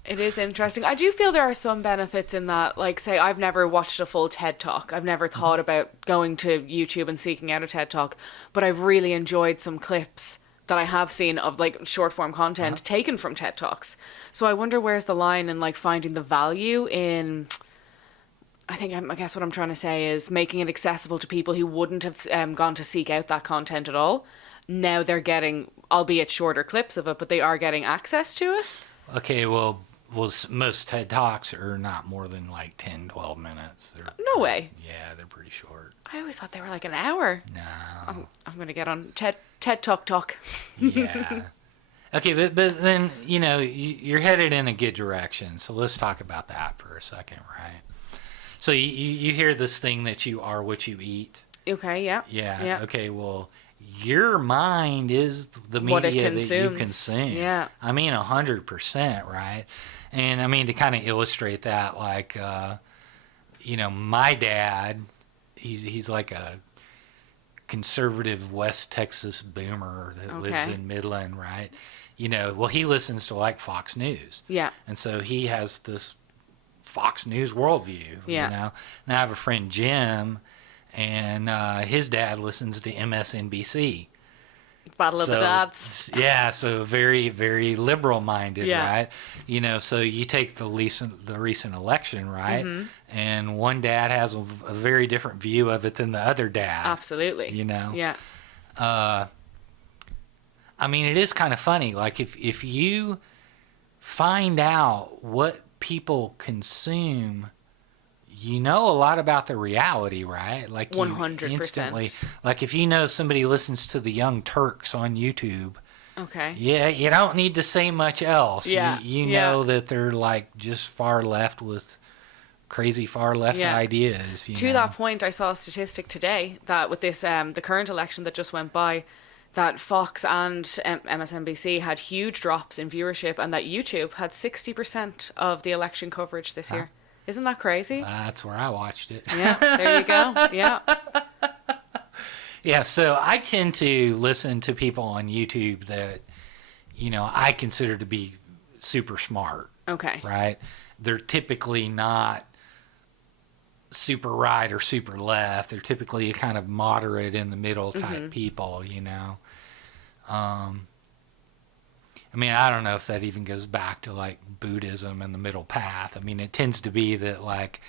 It is interesting. I do feel there are some benefits in that. Like, say, I've never watched a full TED Talk. I've never thought about going to YouTube and seeking out a TED Talk, but I've really enjoyed some clips that I have seen of like short form content taken from TED Talks. So I wonder where's the line in like finding the value in, I guess what I'm trying to say is making it accessible to people who wouldn't have gone to seek out that content at all. Now they're getting, albeit shorter clips of it, but they are getting access to it. Okay, well, most TED Talks are not more than like 10, 12 minutes. No way. Yeah, they're pretty short. I always thought they were like an hour. No. I'm going to get on TED Talk. Yeah. Okay, but then, you're headed in a good direction. So let's talk about that for a second, right? So you hear this thing that you are what you eat. Okay, yeah. Yeah. Okay, well, your mind is the What it media that you consumes. consume. Yeah. I mean, 100%, right? And I mean, to kind of illustrate that, like, my dad, he's like a conservative West Texas boomer that lives in Midland, right? Well, he listens to like Fox News. Yeah. And so he has this Fox News worldview, Yeah. And I have a friend, Jim, and his dad listens to MSNBC. Battle of the Dads. Yeah, so very, very liberal-minded, Yeah. right? So you take the recent election, right? And one dad has a very different view of it than the other dad. Absolutely. Yeah. I mean, it is kind of funny. Like, if you find out what people consume, a lot about the reality, right? Like, 100%. Instantly, like, if somebody listens to the Young Turks on YouTube, Okay. yeah, you don't need to say much else. Yeah. You know that they're like just far left with crazy far left ideas. To that point, I saw a statistic today that with this the current election that just went by, that Fox and MSNBC had huge drops in viewership, and that YouTube had 60% of the election coverage this year. Isn't that crazy? That's where I watched it. Yeah, there you go. Yeah. Yeah, so I tend to listen to people on YouTube that, I consider to be super smart. Okay. Right? They're typically not super right or super left. They're typically kind of moderate in the middle type people, I mean, I don't know if that even goes back to like Buddhism and the middle path. I mean, it tends to be that like,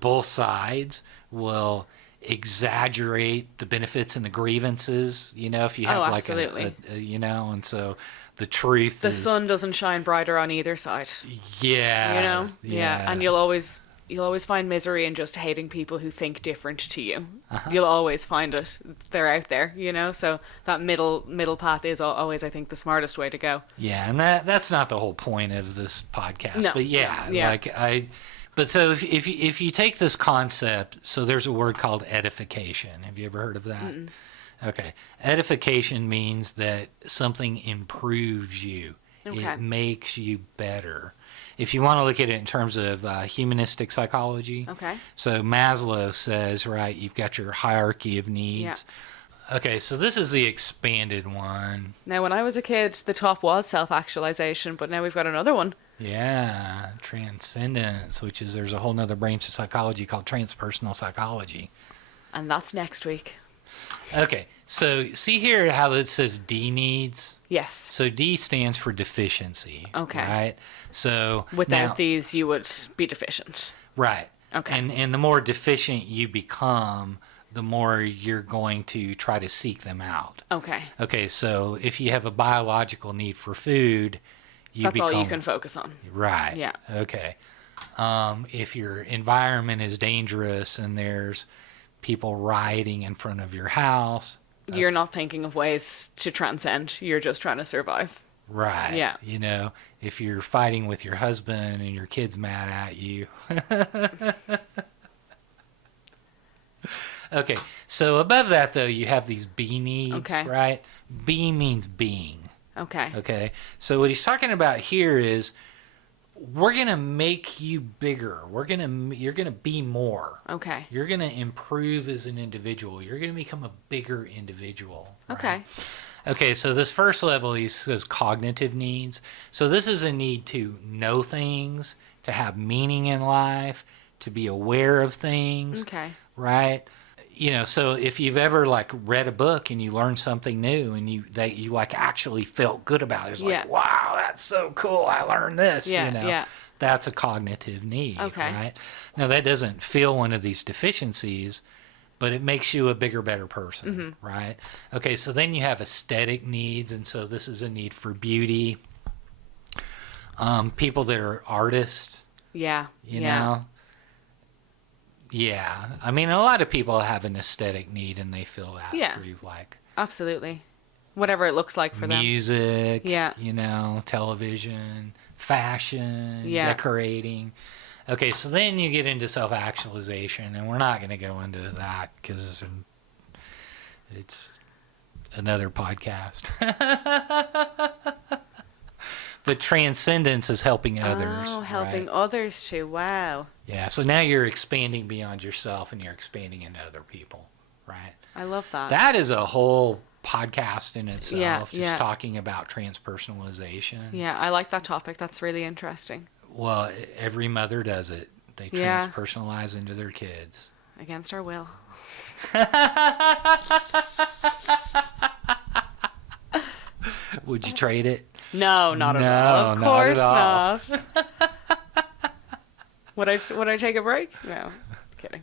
both sides will exaggerate the benefits and the grievances, if you have like absolutely. and so the truth The is, sun doesn't shine brighter on either side. Yeah. And you'll always find misery in just hating people who think different to you. You'll always find it. They're out there, so that middle path is always, I think, the smartest way to go. Yeah, and that's not the whole point of this podcast. No. But but so if you take this concept, so there's a word called edification. Have you ever heard of that? Mm-mm. Okay. Edification means that something improves you. Okay. It makes you better. If you want to look at it in terms of humanistic psychology, Okay. so Maslow says, right, you've got your hierarchy of needs. Okay, so this is the expanded one. Now, when I was a kid, the top was self-actualization, but now we've got another one. Yeah, transcendence, which is there's a whole nother branch of psychology called transpersonal psychology. And that's next week. Okay, so see here how it says D needs? Yes. So D stands for deficiency. Okay. Right? So Without now, these, you would be deficient. right. Okay. And the more deficient you become, the more you're going to try to seek them out. Okay. Okay, so if you have a biological need for food, That's all you can focus on. Right. Yeah. Okay. If your environment is dangerous and there's people rioting in front of your house, You're not thinking of ways to transcend. You're just trying to survive. right. Yeah. You know, if you're fighting with your husband and your kid's mad at you. Okay. So above that, though, you have these B needs, Okay. right? B means being. Okay. Okay. So what he's talking about here is we're going to make you bigger. You're going to be more. Okay. You're going to improve as an individual. You're going to become a bigger individual. Right? Okay. Okay, so this first level, he says cognitive needs. So this is a need to know things, to have meaning in life, to be aware of things, Okay. right? You know, so if you've ever like read a book and you learned something new and you like actually felt good about it, it's Yeah. like, wow, that's so cool. I learned this. Yeah, You know, yeah. that's a cognitive need. Okay. Right. Now that doesn't fill one of these deficiencies, but it makes you a bigger, better person. Mm-hmm. Right. Okay. So then you have aesthetic needs, and so this is a need for beauty. People that are artists. Yeah. You know. Yeah, I mean, a lot of people have an aesthetic need, and they feel that Yeah. through like Absolutely. Whatever it looks like for them. music, Yeah. you know, television, fashion, Yeah. decorating. Okay, so then you get into self-actualization, and we're not going to go into that because it's another podcast. But transcendence is helping others. Oh, helping right? others too. Wow. Yeah, so now you're expanding beyond yourself and you're expanding into other people, right? I love that. That is a whole podcast in itself, Yeah, just yeah. talking about transpersonalization. Yeah, I like that topic. That's really interesting. Well, every mother does it. They Yeah. transpersonalize into their kids. Against our will. Would you trade it? No, not at No, all. Of not course at all. not. Would I take a break? No. Kidding.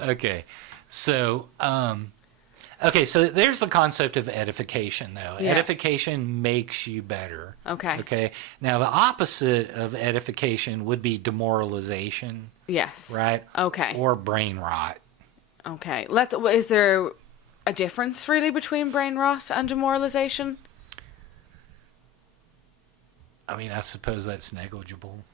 Okay. So, so there's the concept of edification, though. Yeah. Edification makes you better. Okay. Okay. Now, the opposite of edification would be demoralization, Yes. right? Okay. Or brain rot. Okay. Is there a difference really between brain rot and demoralization? I mean, I suppose that's negligible.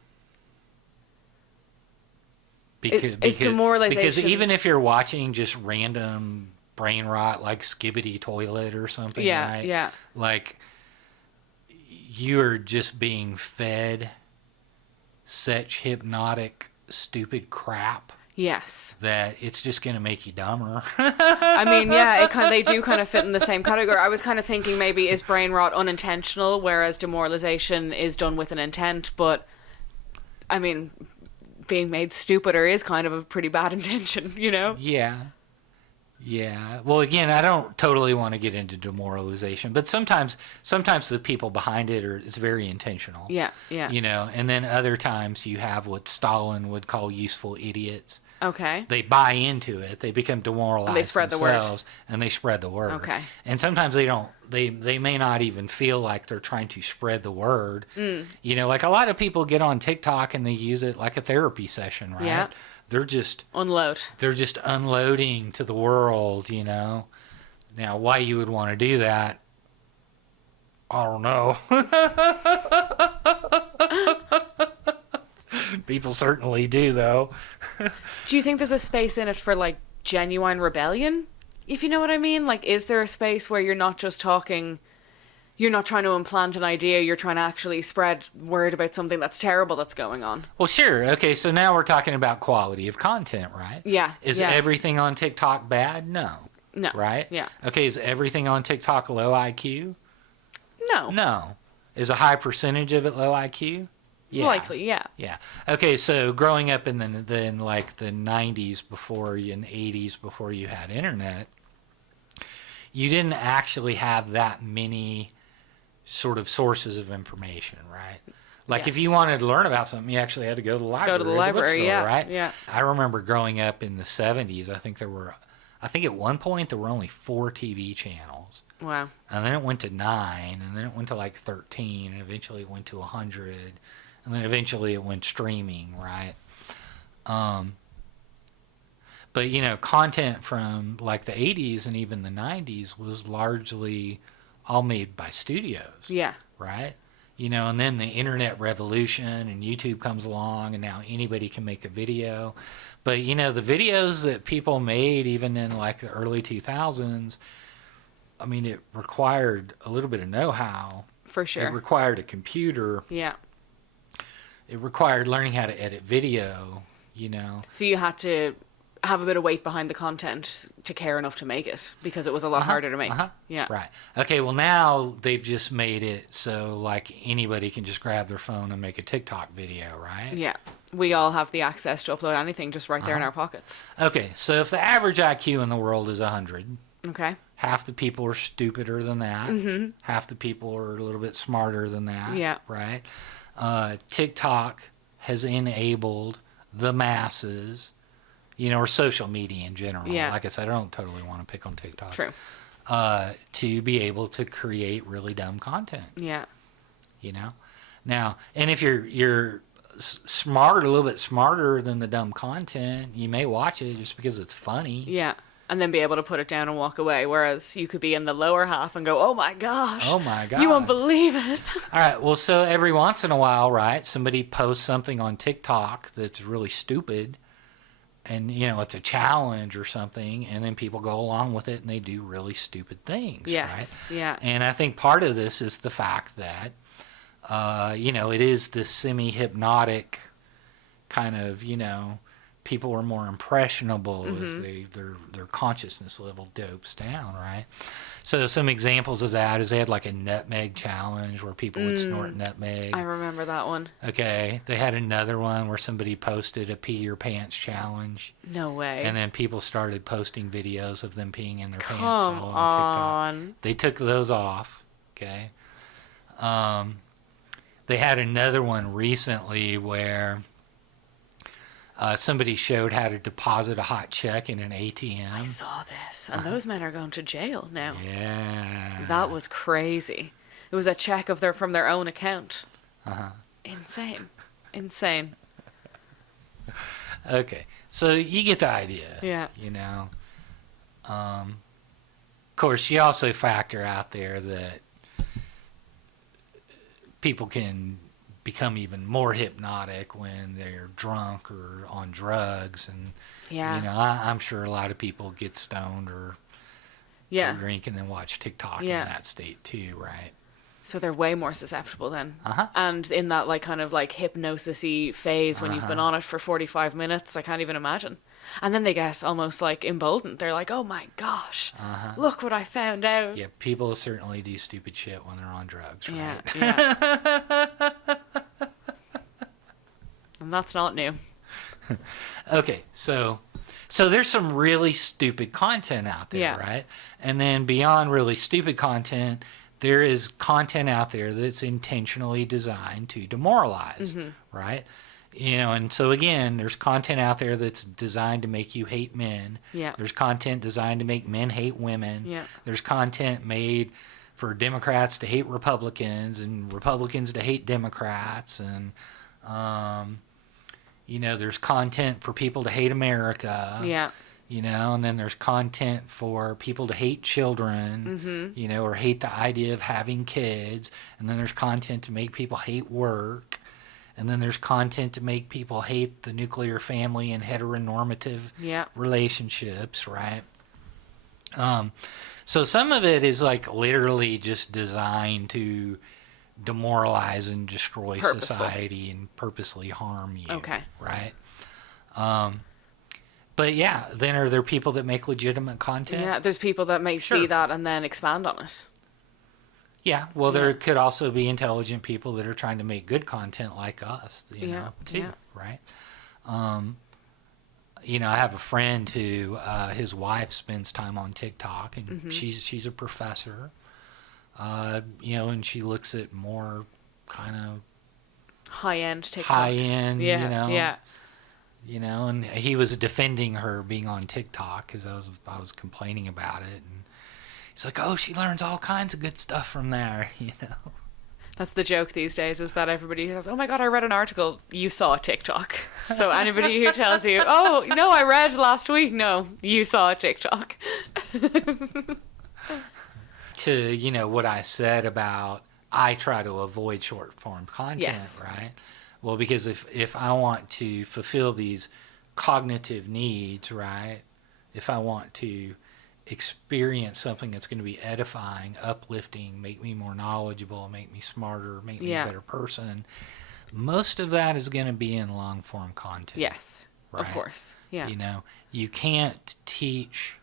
It's demoralization. Because even if you're watching just random brain rot, like Skibbity Toilet or something, Yeah, right? yeah. Like, you're just being fed such hypnotic, stupid crap Yes. that it's just going to make you dumber. I mean, yeah, they do kind of fit in the same category. I was kind of thinking maybe is brain rot unintentional, whereas demoralization is done with an intent, but I mean, being made stupider is kind of a pretty bad intention, you know? Yeah. Yeah. Well, again, I don't totally want to get into demoralization, but sometimes the people behind it's very intentional. Yeah, yeah. You know, and then other times you have what Stalin would call useful idiots. Okay. They buy into it. They become demoralized And they spread the word. themselves, and they spread the word. Okay. And sometimes they don't. They may not even feel like they're trying to spread the word. Mm. You know, like a lot of people get on TikTok and they use it like a therapy session, right? Yeah. They're just Unload. unloading to the world, you know. Now, why you would want to do that, I don't know. People certainly do, though. Do you think there's a space in it for like genuine rebellion? If you know what I mean? Like, is there a space where you're not just talking, You're not trying to implant an idea, you're trying to actually spread word about something that's terrible that's going on. Well, sure. Okay, so now we're talking about quality of content, right? Yeah. Is yeah. everything on TikTok bad? No. No. Right? Yeah. Okay, is everything on TikTok low IQ? No. No. Is a high percentage of it low IQ? Yeah. Likely, yeah. Yeah. Okay, so growing up in like the 90s before you and 80s before you had internet, you didn't actually have that many sort of sources of information, right? Like if Yes. you wanted to learn about something, you actually had to go to the library. Go to the or library, bookstore, yeah. right? Yeah. I remember growing up in the 70s, I think at one point there were only 4 TV channels. Wow. And then it went to 9, and then it went to like 13, and eventually it went to 100, and then eventually it went streaming, right? But, you know, content from like the 80s and even the 90s was largely all made by studios, Yeah. right? You know, and then the internet revolution and YouTube comes along, and now anybody can make a video. But, you know, the videos that people made even in like the early 2000s, I mean, it required a little bit of know-how. For sure. It required a computer. Yeah. It required learning how to edit video, you know. So you had to have a bit of weight behind the content to care enough to make it, because it was a lot harder to make. Yeah. Right. Okay, well now they've just made it so like anybody can just grab their phone and make a TikTok video, right? Yeah. We all have the access to upload anything just right there in our pockets. Okay, so if the average IQ in the world is 100, Okay. half the people are stupider than that. Mm-hmm. Half the people are a little bit smarter than that. Yeah. Right? TikTok has enabled the masses, you know, or social media in general. Yeah. Like I said, I don't totally want to pick on TikTok. True. To be able to create really dumb content, Yeah. you know? Now, and if you're smarter, a little bit smarter than the dumb content, you may watch it just because it's funny. Yeah. And then be able to put it down and walk away. Whereas you could be in the lower half and go, oh my gosh. Oh my God. You won't believe it. All right. Well, so every once in a while, right, somebody posts something on TikTok that's really stupid, and, you know, it's a challenge or something, and then people go along with it and they do really stupid things. Yes. Right? Yeah. And I think part of this is the fact that, you know, it is this semi-hypnotic kind of, you know, people are more impressionable as their consciousness level dopes down, right? So some examples of that is they had like a nutmeg challenge where people would snort nutmeg. I remember that one. Okay. They had another one where somebody posted a pee your pants challenge. No way. And then people started posting videos of them peeing in their pants Come all on. TikTok. They took those off. Okay. They had another one recently where somebody showed how to deposit a hot check in an ATM. I saw this. And those men are going to jail now. Yeah. That was crazy. It was a check from their own account. Insane. Insane. Okay. So you get the idea. Yeah. You know. Of course, you also factor out there that people can become even more hypnotic when they're drunk or on drugs, and Yeah. you know, I'm sure a lot of people get stoned or drink and then watch TikTok in that state too, right? So they're way more susceptible then. Uh-huh. And in that like kind of like hypnosis-y phase when you've been on it for 45 minutes, I can't even imagine. And then they get almost like emboldened. They're like, oh my gosh, look what I found out. Yeah, people certainly do stupid shit when they're on drugs, right? Yeah. And that's not new. Okay, so there's some really stupid content out there, right? And then beyond really stupid content, there is content out there that's intentionally designed to demoralize, right? You know, and so again, there's content out there that's designed to make you hate men. Yeah. There's content designed to make men hate women. Yeah. There's content made for Democrats to hate Republicans and Republicans to hate Democrats, and you know, there's content for people to hate America. Yeah. You know, and then there's content for people to hate children, you know, or hate the idea of having kids. And then there's content to make people hate work. And then there's content to make people hate the nuclear family and heteronormative relationships, right? So some of it is like literally just designed to demoralize and destroy society and purposely harm you. Okay. Right? But yeah, then are there people that make legitimate content? Yeah, there's people that may see that and then expand on it. Yeah, well, there could also be intelligent people that are trying to make good content like us, you know, too, right? You know, I have a friend who his wife spends time on TikTok, and she's a professor, you know, and she looks at more kind of high-end TikToks. High-end, you know. Yeah. You know, and he was defending her being on TikTok because I was complaining about it, and he's like, "Oh, she learns all kinds of good stuff from there," you know. That's the joke these days, is that everybody says, "Oh my God, I read an article." You saw a TikTok. So anybody who tells you, "Oh, no, I read last week," no, you saw a TikTok. To, you know, what I said about I try to avoid short form content, Yes. right? Well, because if I want to fulfill these cognitive needs, right? If I want to experience something that's going to be edifying, uplifting, make me more knowledgeable, make me smarter, make me a better person, most of that is going to be in long form content. Yes, right? of course. Yeah. You know, you can't teach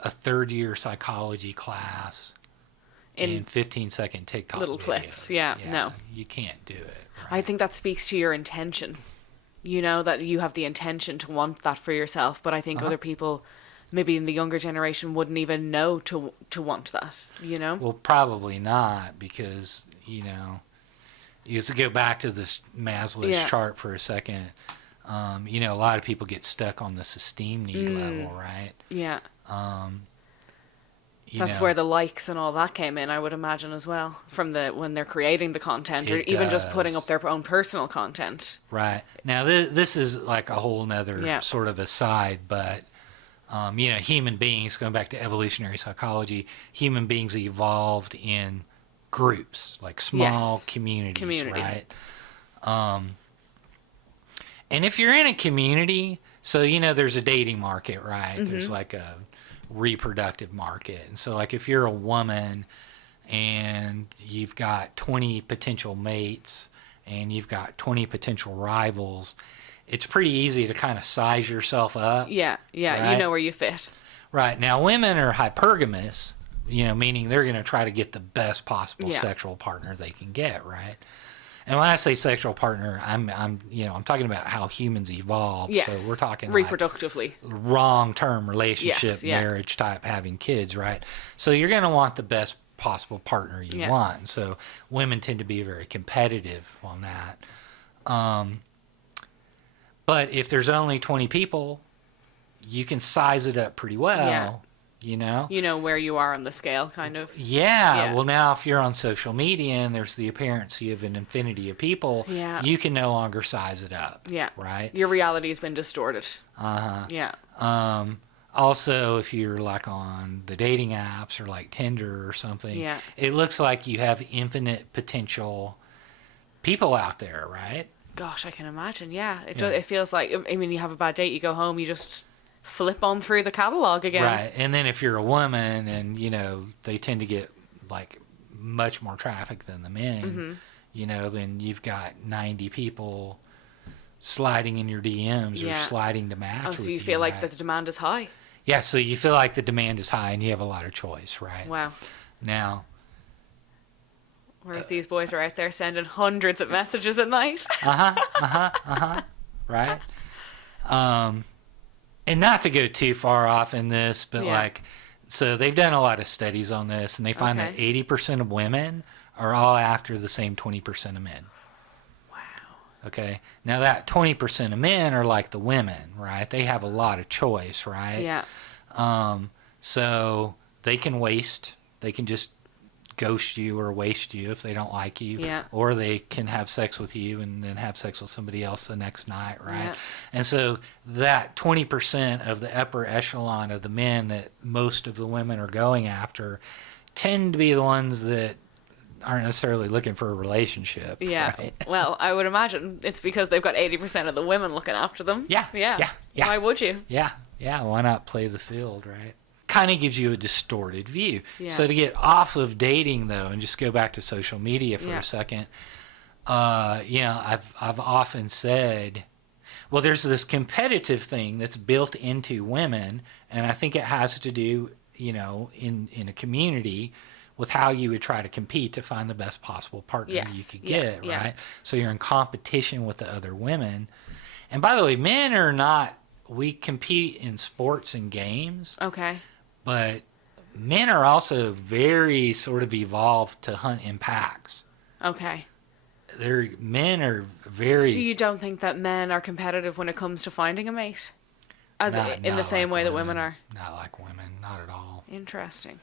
a third year psychology class in 15-second TikTok little videos. clips. Yeah, no. You can't do it. Right? I think that speaks to your intention. You know, that you have the intention to want that for yourself, but I think other people, maybe in the younger generation, wouldn't even know to want that, you know? Well, probably not, because, you know, you have to go back to this Maslow's chart for a second. You know, a lot of people get stuck on this esteem need level, right? Yeah. That's know, where the likes and all that came in, I would imagine, as well, from when they're creating the content, or even just putting up their own personal content. Right. Now, this is like a whole nother sort of aside, but, you know, human beings, going back to evolutionary psychology, human beings evolved in groups, like small communities, right? And if you're in a community, so, you know, there's a dating market, right? There's like a reproductive market. And so, like, if you're a woman and you've got 20 potential mates and you've got 20 potential rivals, it's pretty easy to kind of size yourself up. Yeah, right? You know where you fit. Right. Now, women are hypergamous, you know, meaning they're going to try to get the best possible sexual partner they can get, right? And when I say sexual partner, I'm talking about how humans evolve. Yes. So we're talking reproductively, like long-term relationship, marriage type, having kids, right? So you're going to want the best possible partner you want. And so women tend to be very competitive on that. But if there's only 20 people, you can size it up pretty well. Yeah. You know? You know where you are on the scale, kind of. Yeah. Well, now if you're on social media and there's the appearance of an infinity of people, you can no longer size it up. Yeah. Right? Your reality has been distorted. Uh-huh. Yeah. Also, if you're like on the dating apps or like Tinder or something, it looks like you have infinite potential people out there, right? Gosh, I can imagine. Yeah. It feels like, I mean, you have a bad date, you go home, you just flip on through the catalog again. Right. And then if you're a woman and, you know, they tend to get like much more traffic than the men, you know, then you've got 90 people sliding in your DMs or sliding to match with you. So you feel like that the demand is high. Yeah, so you feel like the demand is high and you have a lot of choice, right? Wow. Now, whereas these boys are out there sending hundreds of messages at night. Right? And not to go too far off in this, but like, so they've done a lot of studies on this, and they find that 80% of women are all after the same 20% of men. Wow. Okay. Now that 20% of men are like the women, right? They have a lot of choice, right? Yeah. So they can just ghost you or waste you if they don't like you, or they can have sex with you and then have sex with somebody else the next night, right? And so that 20% of the upper echelon of the men that most of the women are going after tend to be the ones that aren't necessarily looking for a relationship. Right? Well, I would imagine it's because they've got 80% of the women looking after them. Yeah. Why would you? Yeah. Why not play the field, right? kind of gives you a distorted view. Yeah. So to get off of dating though, and just go back to social media for Yeah. a second, I've often said, well, there's this competitive thing that's built into women, and I think it has to do, in a community with how you would try to compete to find the best possible partner Yes. you could Yeah, get, yeah. right? So you're in competition with the other women. And by the way, men are not, we compete in sports and games, Okay. but men are also very sort of evolved to hunt in packs. Okay. Men are very... So you don't think that men are competitive when it comes to finding a mate? In the not same like way that women are? Not like women, not at all. Interesting.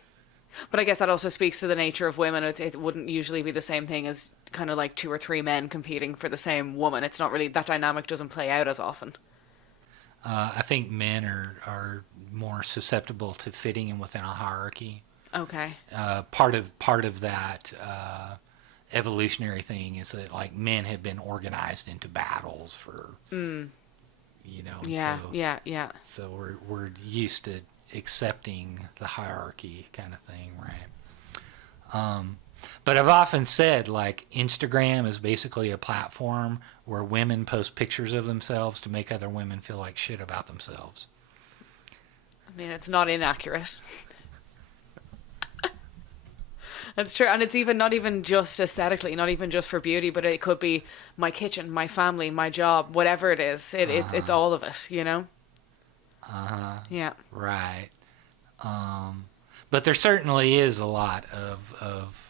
But I guess that also speaks to the nature of women. It wouldn't usually be the same thing as kind of like 2 or 3 men competing for the same woman. It's not really, that dynamic doesn't play out as often. I think men are more susceptible to fitting in within a hierarchy. Okay. Part of that evolutionary thing is that like men have been organized into battles for, Yeah, so, yeah. So we're used to accepting the hierarchy kind of thing, right? But I've often said like Instagram is basically a platform where women post pictures of themselves to make other women feel like shit about themselves. I mean, it's not inaccurate. That's true. And it's not even just aesthetically, not even just for beauty, but it could be my kitchen, my family, my job, whatever it is. It's all of it, Yeah. Right. But there certainly is a lot of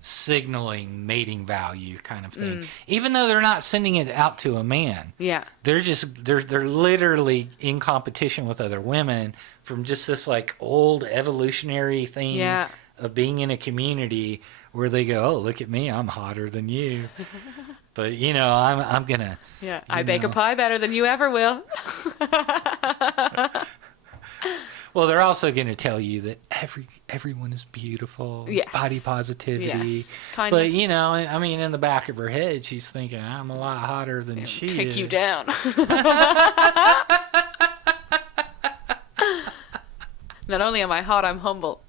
signaling mating value kind of thing. Even though they're not sending it out to a man. Yeah. They're literally in competition with other women from just this like old evolutionary thing Yeah. of being in a community where they go, "Oh, look at me, I'm hotter than you." But I'm gonna. Yeah. I bake a pie better than you ever will. Well, they're also going to tell you that everyone is beautiful. Yes. Body positivity. Yes. Kindness. But I mean, in the back of her head, she's thinking, "I'm a lot hotter than she is." Take you down. Not only am I hot, I'm humble.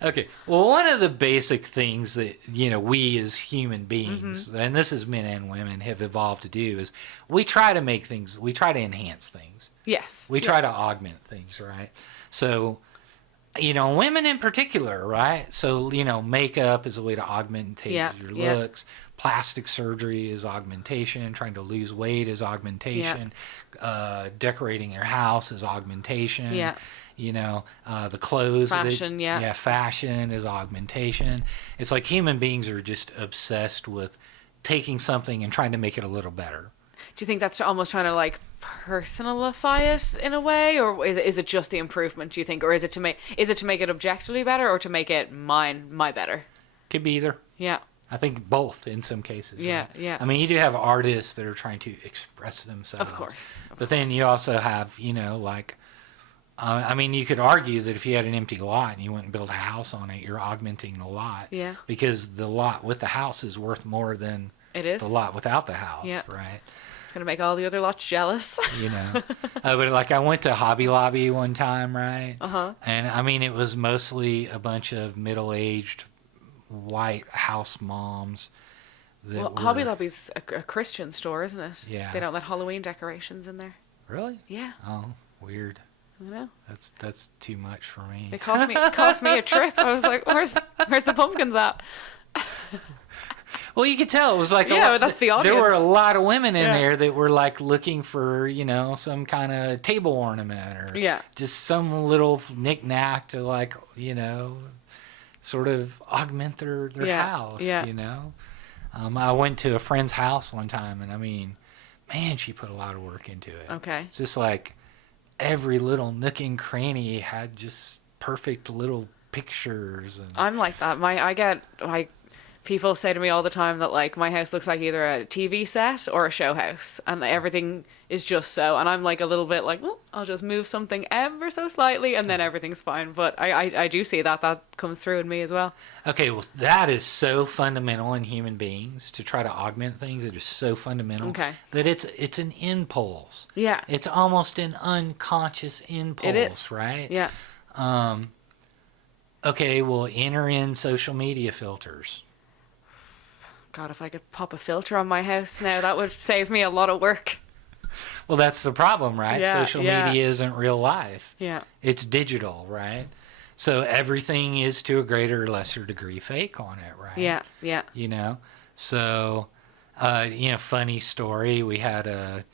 Okay. Well, one of the basic things that, we as human beings, and this is men and women, have evolved to do is we try to enhance things. Yes. We try to augment things, right? So, women in particular, right? So, makeup is a way to augmentate your looks. Plastic surgery is augmentation. Trying to lose weight is augmentation. Decorating your house is augmentation. Yeah. The clothes. Fashion, fashion is augmentation. It's like human beings are just obsessed with taking something and trying to make it a little better. Do you think that's almost trying to like personalify it in a way, or is it just the improvement? Do you think, or is it to make it objectively better, or to make it my better? Could be either. Yeah. I think both in some cases. Yeah, right? yeah. I mean, you do have artists that are trying to express themselves. Of course. But then you also have, you could argue that if you had an empty lot and you went and built a house on it, you're augmenting the lot. Yeah. Because the lot with the house is worth more than It is. the lot without the house, Yeah. right? It's gonna make all the other lots jealous. But like I went to Hobby Lobby one time, right? Uh-huh. And I mean, it was mostly a bunch of middle-aged white house moms. Well, Hobby Lobby's a Christian store, isn't it? Yeah. They don't let Halloween decorations in there. Really? Yeah. Oh, weird. I know. That's too much for me. It cost me a trip. I was like, where's the pumpkins at? Well, you could tell it was like that's the audience. There were a lot of women in Yeah. there that were like looking for some kind of table ornament or just some little knick-knack to like sort of augment their house. Yeah. I went to a friend's house one time, and I mean, man, she put a lot of work into it. Okay. It's just like every little nook and cranny had just perfect little pictures. And I'm like that. People say to me all the time that like my house looks like either a TV set or a show house, and everything is just so. And I'm like a little bit like, well, I'll just move something ever so slightly, and then everything's fine. But I do see that comes through in me as well. Okay, well, that is so fundamental in human beings to try to augment things. It is so fundamental that it's an impulse. Yeah, it's almost an unconscious impulse. It is, right? Yeah. Okay, well, enter in social media filters. God, if I could pop a filter on my house now, that would save me a lot of work. Well, that's the problem, right? Yeah, Social media isn't real life. Yeah. It's digital, right? So everything is to a greater or lesser degree fake on it, right? Yeah, yeah. You know? So, funny story. We had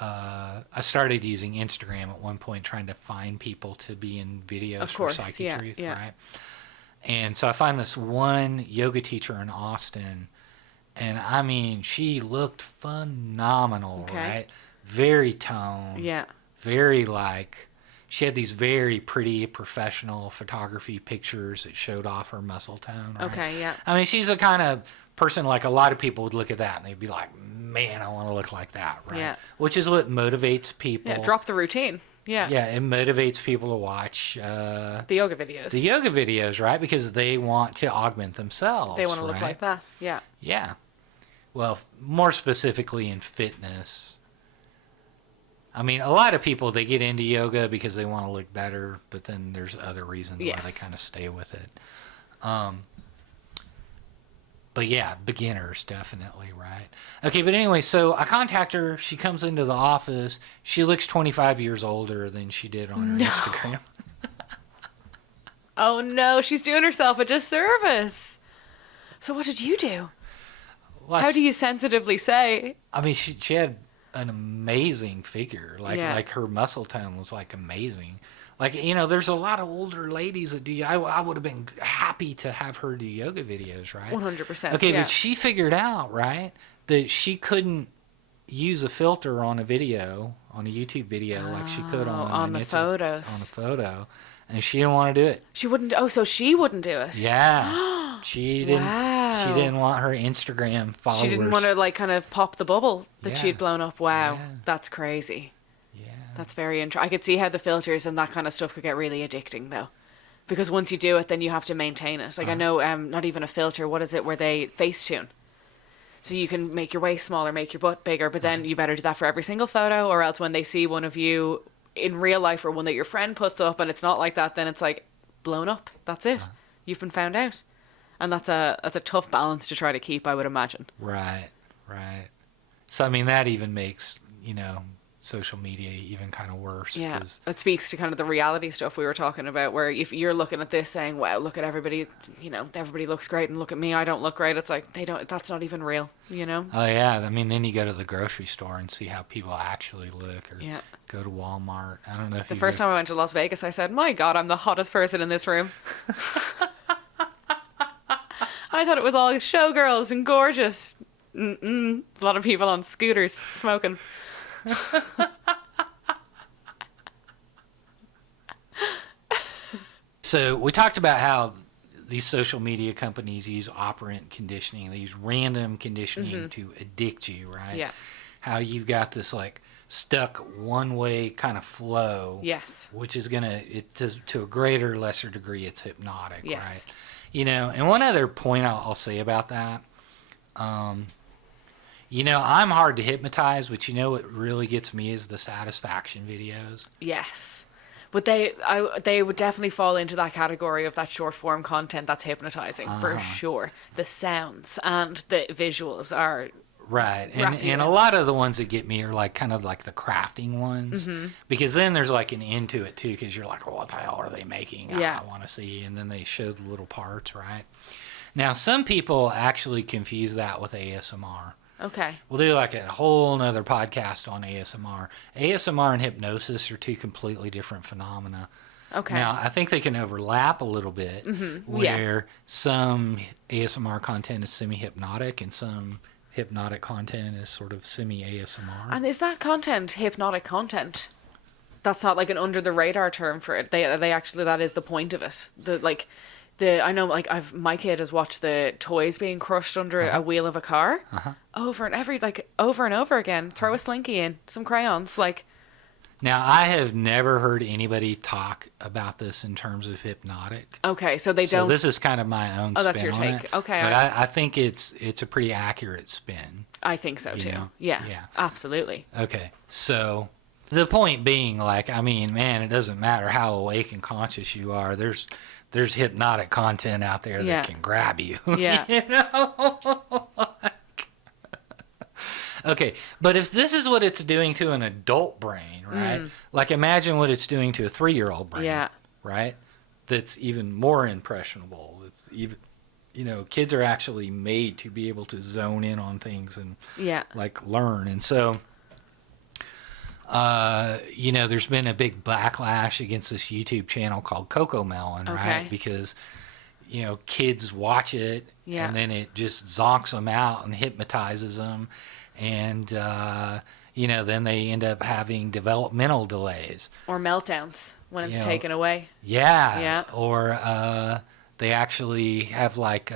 I started using Instagram at one point trying to find people to be in videos for PsycheTruth, right? And so I find this one yoga teacher in Austin, and I mean, she looked phenomenal, right? Very toned. Yeah. Very she had these very pretty professional photography pictures that showed off her muscle tone, right? Okay, yeah. I mean, she's the kind of person like a lot of people would look at that and they'd be like, man, I want to look like that, right? Yeah. Which is what motivates people. Yeah, drop the routine. Yeah. Yeah, it motivates people to watch the yoga videos. The yoga videos, right? Because they want to augment themselves. They want to look like that. Yeah. Yeah. Well, more specifically in fitness. I mean, a lot of people, they get into yoga because they want to look better, but then there's other reasons why they kind of stay with it. But yeah, beginners, definitely, right? Okay, but anyway, so I contact her. She comes into the office. She looks 25 years older than she did on her Instagram. Oh, no. She's doing herself a disservice. So what did you do? Well, how do you sensitively say? I mean, she had an amazing figure. Like her muscle tone was like amazing. Like, there's a lot of older ladies that do. I would have been happy to have her do yoga videos, right? 100%. Okay, but she figured out, right, that she couldn't use a filter on a video, on a YouTube video, like she could on the photos. On a photo, and she didn't want to do it. She wouldn't. Oh, so she wouldn't do it. Yeah, she didn't. Wow. She didn't want her Instagram followers. She didn't want to like kind of pop the bubble that she'd blown up. Wow, that's crazy. That's very interesting. I could see how the filters and that kind of stuff could get really addicting, though. Because once you do it, then you have to maintain it. Like, I know, not even a filter, what is it, where they Facetune. So you can make your waist smaller, make your butt bigger, but then you better do that for every single photo, or else when they see one of you in real life or one that your friend puts up and it's not like that, then it's like blown up. That's it. You've been found out. And that's a tough balance to try to keep, I would imagine. Right. So, I mean, that even makes, social media even kind of worse. Yeah, it speaks to kind of the reality stuff we were talking about, where if you're looking at this saying, wow, look at everybody, everybody looks great, and look at me, I don't look great, it's like, that's not even real, Oh yeah, I mean, then you go to the grocery store and see how people actually look, or go to Walmart. I don't know if the first time I went to Las Vegas, I said, my God, I'm the hottest person in this room. I thought it was all showgirls and gorgeous. A lot of people on scooters smoking. So we talked about how these social media companies use operant conditioning. They use random conditioning to addict you, right? Yeah. How you've got this like stuck one way kind of flow. Yes. Which is to a greater or lesser degree, it's hypnotic, yes. right? And one other point I'll say about that. I'm hard to hypnotize, but what really gets me is the satisfaction videos. Yes. But they would definitely fall into that category of that short form content that's hypnotizing, for sure. The sounds and the visuals are... Right. And a lot of the ones that get me are like kind of like the crafting ones. Because then there's like an end to it too, because you're like, well, what the hell are they making? Yeah. I want to see. And then they show the little parts, right? Now, some people actually confuse that with ASMR. Okay. We'll do like a whole nother podcast on ASMR. ASMR and hypnosis are two completely different phenomena. Okay. Now, I think they can overlap a little bit, where some ASMR content is semi-hypnotic and some hypnotic content is sort of semi-ASMR. And is that content hypnotic content? That's not like an under-the-radar term for it. They actually, that is the point of it. I know, like, my kid has watched the toys being crushed under a wheel of a car over and over again. Throw a slinky in, some crayons, like. Now, I have never heard anybody talk about this in terms of hypnotic. Okay, so don't. So this is kind of my own spin. Oh, that's your on take. It. Okay. But I think it's a pretty accurate spin. I think so too. know? Yeah. Yeah. Absolutely. Okay. So the point being, like, I mean, man, it doesn't matter how awake and conscious you are. There's hypnotic content out there that can grab you. Yeah. You know? Okay, but if this is what it's doing to an adult brain, right? Like, imagine what it's doing to a 3-year-old brain, right? That's even more impressionable. It's even, kids are actually made to be able to zone in on things and, like, learn. And so, there's been a big backlash against this YouTube channel called Cocomelon, right? Because, kids watch it, and then it just zonks them out and hypnotizes them. And, then they end up having developmental delays. Or meltdowns when it's taken away. Yeah. Yeah. Or they actually have, like,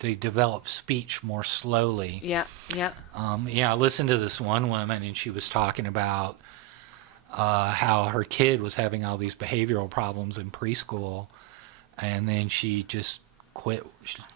they develop speech more slowly. Yeah, yeah. I listened to this one woman, and she was talking about how her kid was having all these behavioral problems in preschool. And then she just quit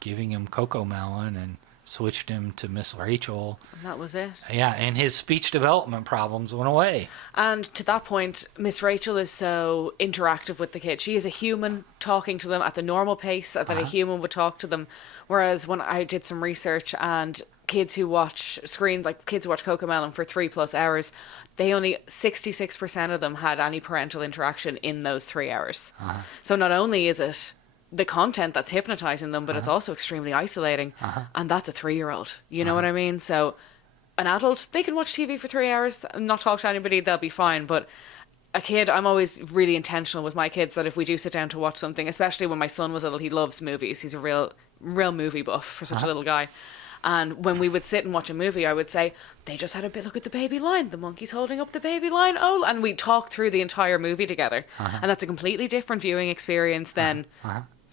giving him Cocomelon and switched him to Miss Rachel. And that was it. Yeah, and his speech development problems went away. And to that point, Miss Rachel is so interactive with the kid. She is a human talking to them at the normal pace that a human would talk to them. Whereas when I did some research, and kids who watch screens, like kids who watch Cocomelon for 3+ hours, they only 66% of them had any parental interaction in those 3 hours. So not only is it the content that's hypnotizing them, but it's also extremely isolating. And that's a 3-year-old. You know what I mean? So an adult, they can watch TV for 3 hours and not talk to anybody, they'll be fine. But a kid, I'm always really intentional with my kids that if we do sit down to watch something, especially when my son was little, he loves movies. He's a real movie buff for such a little guy. And when we would sit and watch a movie, I would say, they just had a bit look at the baby lion. The monkey's holding up the baby lion. Oh, and we'd talk through the entire movie together. And that's a completely different viewing experience than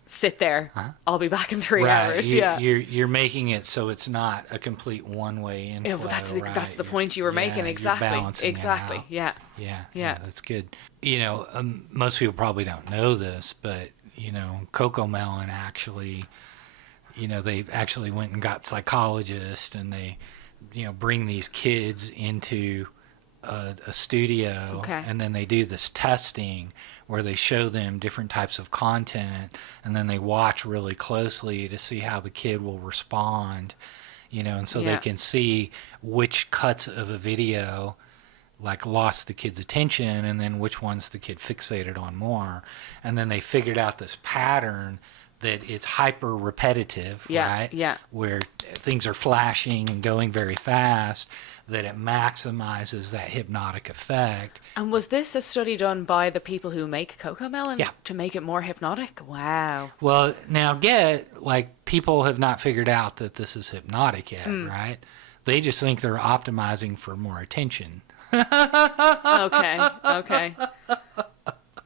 sit there. I'll be back in 3 hours. You're making it so it's not a complete one-way inflow. Well, that's the point you were making. Exactly. Exactly. Yeah. That's good. Most people probably don't know this, but Cocomelon actually, they actually went and got psychologists, and they, bring these kids into a studio, and then they do this testing where they show them different types of content, and then they watch really closely to see how the kid will respond, and so they can see which cuts of a video like lost the kid's attention, and then which ones the kid fixated on more. And then they figured out this pattern that it's hyper repetitive, right? Yeah. Where things are flashing and going very fast, that it maximizes that hypnotic effect. And was this a study done by the people who make Cocomelon to make it more hypnotic? Wow. Well, now people have not figured out that this is hypnotic yet, right? They just think they're optimizing for more attention. Okay.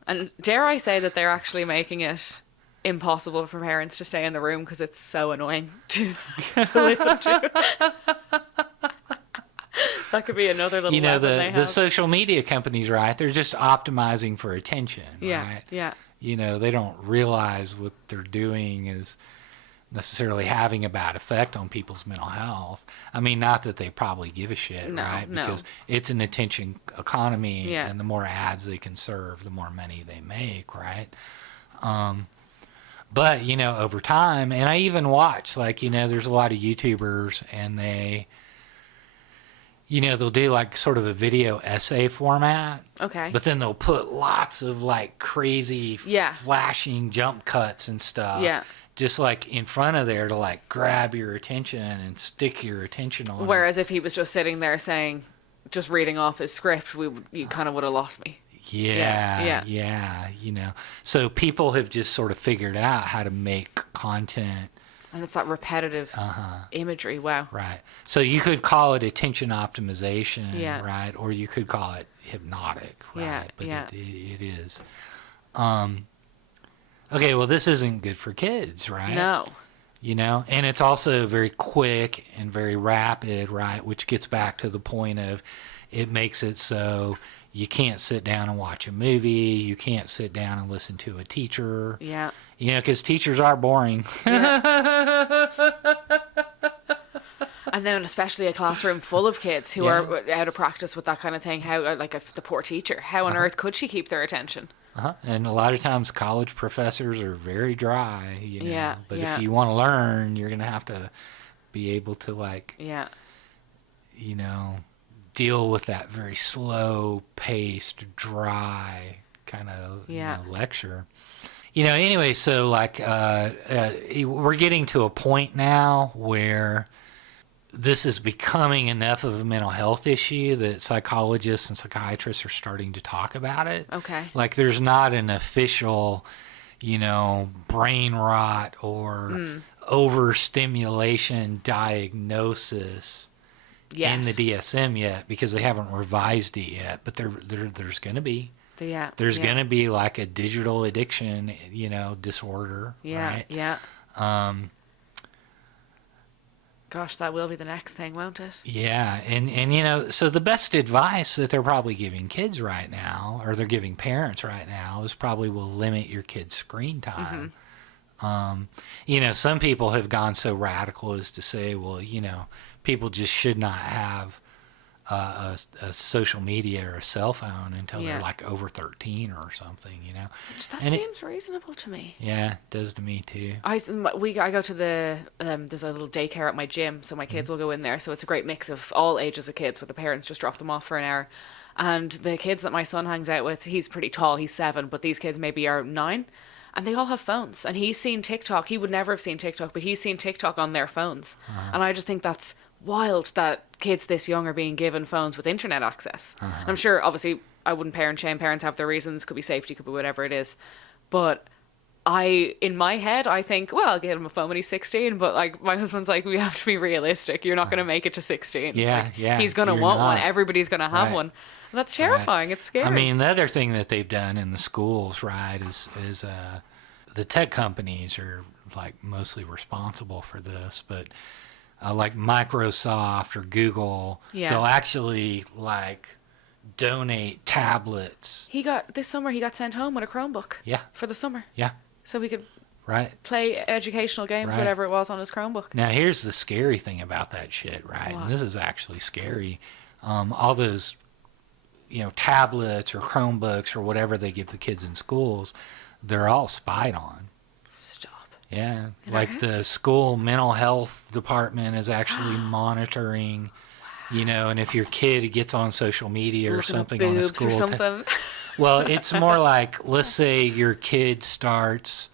And dare I say that they're actually making it impossible for parents to stay in the room because it's so annoying to listen to. That could be another little weapon they have. The social media companies, right? They're just optimizing for attention, right? Yeah. They don't realize what they're doing is necessarily having a bad effect on people's mental health. I mean, not that they probably give a shit, right? Because it's an attention economy, and the more ads they can serve, the more money they make, right? But, over time, and I even watch, there's a lot of YouTubers, and they, they'll do sort of a video essay format. Okay. But then they'll put lots of crazy flashing jump cuts and stuff. Yeah. Just in front of there to grab your attention and stick your attention on. Whereas if he was just sitting there saying, just reading off his script, you kind of would have lost me. Yeah. So people have just sort of figured out how to make content. And it's that repetitive imagery. Wow. Right. So you could call it attention optimization, right? Or you could call it hypnotic, right? But it is. okay, well, this isn't good for kids, right? No. You know, and it's also very quick and very rapid, right? Which gets back to the point of it makes it so you can't sit down and watch a movie. You can't sit down and listen to a teacher. Yeah. You know, because teachers are boring. Yeah. And then especially a classroom full of kids who are out of practice with that kind of thing. How, like, the poor teacher, how on earth could she keep their attention? And a lot of times college professors are very dry, you know. Yeah, But yeah. if you want to learn, you're going to have to be able to, like, Yeah. you know, deal with that very slow paced, dry kind of lecture. You know, anyway, so like we're getting to a point now where this is becoming enough of a mental health issue that psychologists and psychiatrists are starting to talk about it. Okay. Like there's not an official, you know, brain rot or overstimulation diagnosis in the DSM yet because they haven't revised it yet. But there's going to be. There's going to be like a digital addiction, you know, disorder. Yeah. Right? Yeah. Gosh, that will be the next thing, won't it? Yeah, and you know, so the best advice that they're probably giving kids right now, or they're giving parents right now, is probably will limit your kid's screen time. You know, some people have gone so radical as to say, well, you know, people just should not have a social media or a cell phone until they're like over 13 or something, you know. Which that seems reasonable to me. Yeah, it does to me too. I go to the there's a little daycare at my gym, so my kids will go in there. So it's a great mix of all ages of kids, where the parents just drop them off for an hour. And the kids that my son hangs out with, he's pretty tall, he's 7, but these kids maybe are 9, and they all have phones. And he's seen TikTok. He would never have seen TikTok, but he's seen TikTok on their phones. And I just think that's wild that kids this young are being given phones with internet access. I'm sure, obviously, I wouldn't parent shame. Parents have their reasons. Could be safety, could be whatever it is. But in my head, I think, well, I'll get him a phone when he's 16. But like my husband's like, we have to be realistic. You're not going to make it to 16. Yeah, like, He's going to want one. Everybody's going to have one. And that's terrifying. It's scary. I mean, the other thing that they've done in the schools, right, is the tech companies are like mostly responsible for this, but like Microsoft or Google, they'll actually like donate tablets. This summer he got sent home with a Chromebook. Yeah. For the summer. Yeah. So we could right play educational games, whatever it was, on his Chromebook. Now here's the scary thing about that shit, right? What? And this is actually scary. All those, you know, tablets or Chromebooks or whatever they give the kids in schools, they're all spied on. Stop. Yeah, like the school mental health department is actually monitoring, you know, and if your kid gets on social media or something on a school, or something. Well, it's more like, let's say your kid starts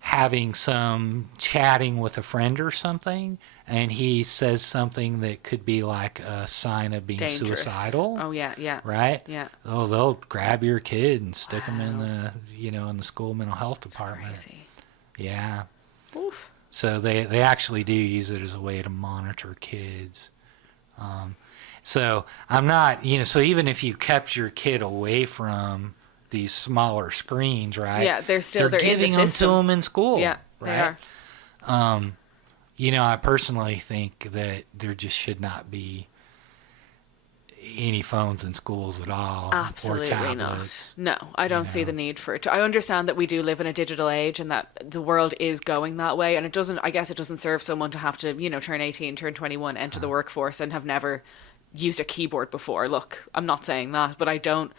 having some chatting with a friend or something, and he says something that could be like a sign of being Dangerous. Suicidal. Oh yeah. Right? Yeah. Oh, they'll grab your kid and stick them in the, you know, in the school mental health department. Crazy. Yeah. Oof. So they actually do use it as a way to monitor kids. So I'm not, you know, so even if you kept your kid away from these smaller screens, right? Yeah, they're giving in the them system. to them in school. Yeah, right? they are. You know, I personally think that there just should not be any phones in schools at all. Absolutely or not. tablets. No, I don't see the need for it. I understand that we do live in a digital age and that the world is going that way, and I guess it doesn't serve someone to have to, you know, turn 18, turn 21, enter the workforce and have never used a keyboard before. Look, I'm not saying that, but I don't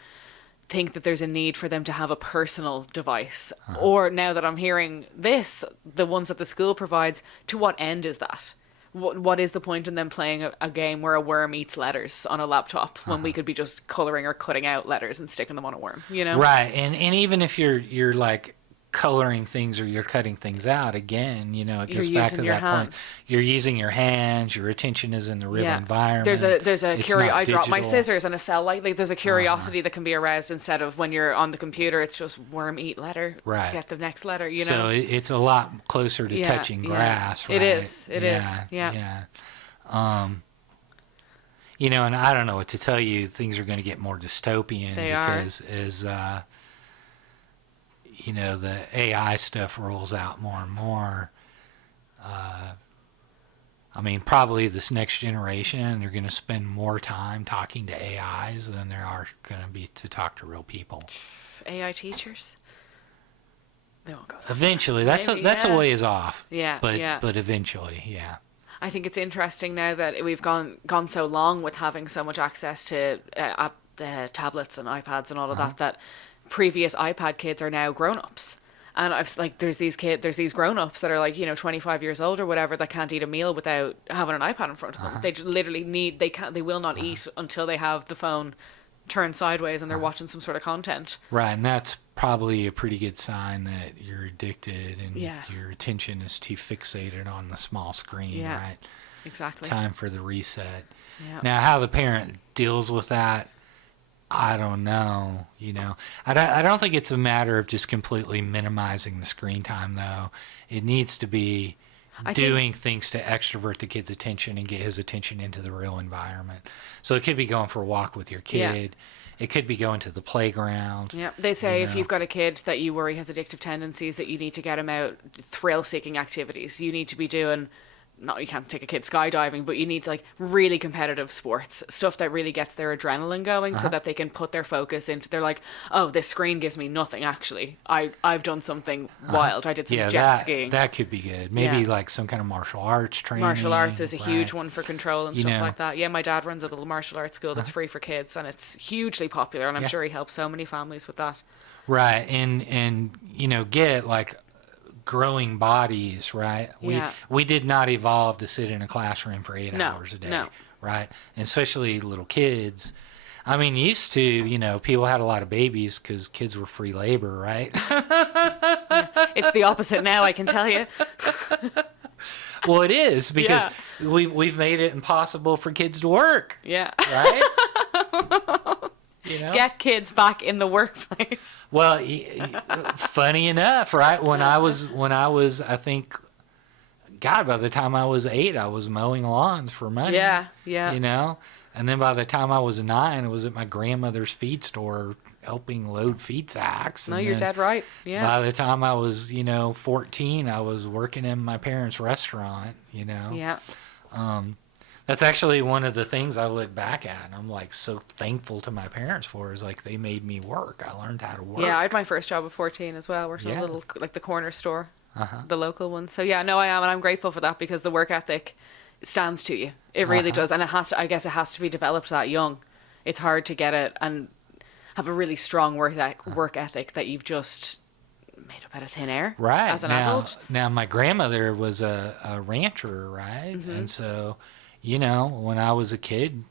think that there's a need for them to have a personal device. Or now that I'm hearing this, the ones that the school provides, to what end is that? What is the point in them playing a game where a worm eats letters on a laptop when we could be just coloring or cutting out letters and sticking them on a worm, you know? Right. And even if you're like coloring things or you're cutting things out, again, you know, it goes back to that point. You're using your hands, your attention is in the real environment. There's a curiosity. I dropped my digital. scissors and it fell lightly. There's a curiosity that can be aroused instead of when you're on the computer, it's just worm eat letter. Right. Get the next letter, you know? So it's a lot closer to touching grass, right? It is. It is. Yeah. You know, and I don't know what to tell you. Things are going to get more dystopian because as the AI stuff rolls out more and more, I mean, probably this next generation, they're going to spend more time talking to AIs than there are going to be to talk to real people. AI teachers? They won't go that Eventually, far. that's a ways off. Yeah, But eventually, yeah. I think it's interesting now that we've gone so long with having so much access to tablets and iPads and all of that previous iPad kids are now grown-ups. And I've like, there's these grown-ups that are like, 25 years old or whatever, that can't eat a meal without having an iPad in front of them. They literally they will not eat until they have the phone turned sideways and they're watching some sort of content. Right, and that's probably a pretty good sign that you're addicted and Yeah. your attention is too fixated on the small screen, Yeah. right? Exactly. Time for the reset. Yeah. Now, how the parent deals with that, I don't know. I don't think it's a matter of just completely minimizing the screen time, though. It needs to be doing things to extrovert the kid's attention and get his attention into the real environment. So it could be going for a walk with your kid. It could be going to the playground. Yeah, they say if you've got a kid that you worry has addictive tendencies, that you need to get him out thrill-seeking activities. You need to be doing, you can't take a kid skydiving, but you need like really competitive sports, stuff that really gets their adrenaline going, so that they can put their focus into. They're like, oh, this screen gives me nothing. Actually, I've done something wild. I did some jet skiing. That could be good. Maybe like some kind of martial arts training. Martial arts is a huge one for control and stuff like that. Yeah, my dad runs a little martial arts school that's free for kids, and it's hugely popular. And I'm sure he helps so many families with that. Right, and get like growing bodies, right? We did not evolve to sit in a classroom for 8 hours a day, right? And especially little kids. I mean, used to, people had a lot of babies because kids were free labor, right? It's the opposite now, I can tell you. Well, it is, because we've made it impossible for kids to work. Yeah. Right? Get kids back in the workplace. Well, funny enough, right? When I was, I think, God, by the time I was 8, I was mowing lawns for money. Yeah. And then by the time I was 9, I was at my grandmother's feed store helping load feed sacks. No, you're dead right. Yeah. By the time I was, 14, I was working in my parents' restaurant, Yeah. That's actually one of the things I look back at, and I'm like so thankful to my parents for, is like they made me work. I learned how to work. Yeah, I had my first job at 14 as well, working in a little, like the corner store, the local one. So yeah, no, I am, and I'm grateful for that, because the work ethic stands to you. It really does, and I guess it has to be developed that young. It's hard to get it and have a really strong work ethic that you've just made up out of thin air, right? As an adult. Now my grandmother was a rancher, right? And so, when I was a kid,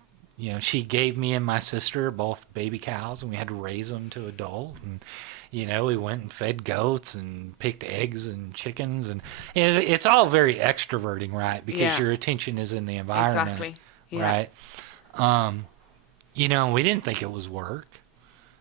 she gave me and my sister both baby cows, and we had to raise them to adult. And, we went and fed goats and picked eggs and chickens. And it's all very extroverting, right? Because your attention is in the environment. Exactly. Yeah. Right? We didn't think it was work.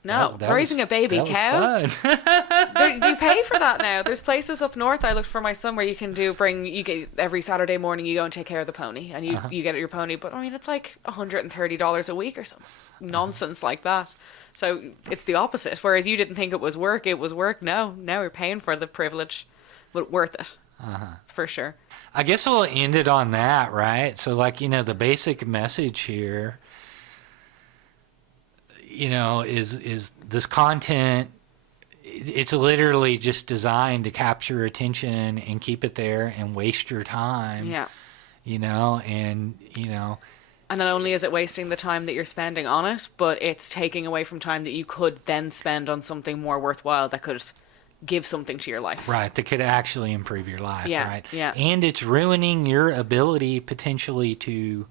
No, raising a baby cow. Was fun. You pay for that now. There's places up north I looked for my son where you can you get every Saturday morning you go and take care of the pony, and you get your pony. But I mean, it's like $130 a week or something nonsense like that. So it's the opposite. Whereas you didn't think it was work. No, now you're paying for the privilege, but worth it for sure. I guess we'll end it on that, right? So like, the basic message here, is this content, it's literally just designed to capture attention and keep it there and waste your time. Yeah. And not only is it wasting the time that you're spending on it, but it's taking away from time that you could then spend on something more worthwhile that could give something to your life. Right, that could actually improve your life, right? Yeah. And it's ruining your ability potentially to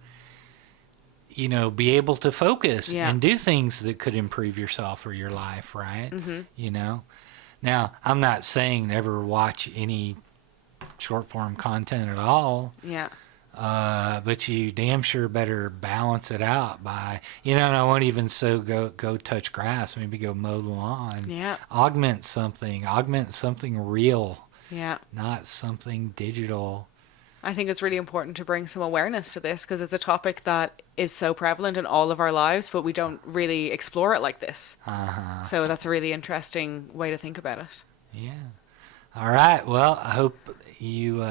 be able to focus and do things that could improve yourself or your life, right? Now, I'm not saying never watch any short form content at all. Yeah. But you damn sure better balance it out by, I won't even go touch grass, maybe go mow the lawn. Yeah. Augment something real. Yeah. Not something digital. I think it's really important to bring some awareness to this, because it's a topic that is so prevalent in all of our lives, but we don't really explore it like this. So that's a really interesting way to think about it. Yeah. All right. Well, I hope you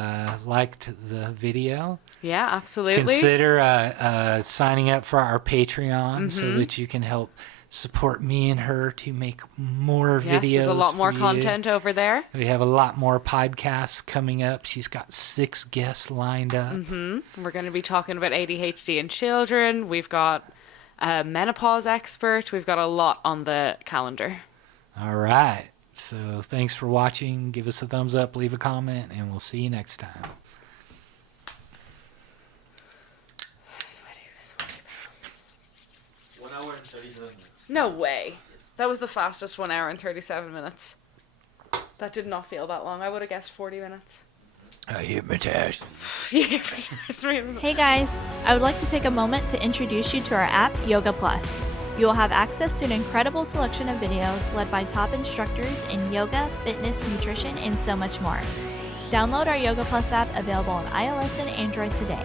liked the video. Yeah, absolutely. Consider signing up for our Patreon so that you can help support me and her to make more videos. There's a lot more for content you. over there. We have a lot more podcasts coming up. She's got 6 guests lined up. We're going to be talking about ADHD in children. We've got a menopause expert. We've got a lot on the calendar. All right. So thanks for watching. Give us a thumbs up, leave a comment, and we'll see you next time. No way. That was the fastest 1 hour and 37 minutes. That did not feel that long. I would have guessed 40 minutes. I hypnotized. Hey guys, I would like to take a moment to introduce you to our app, Yoga Plus. You will have access to an incredible selection of videos led by top instructors in yoga, fitness, nutrition, and so much more. Download our Yoga Plus app available on iOS and Android today.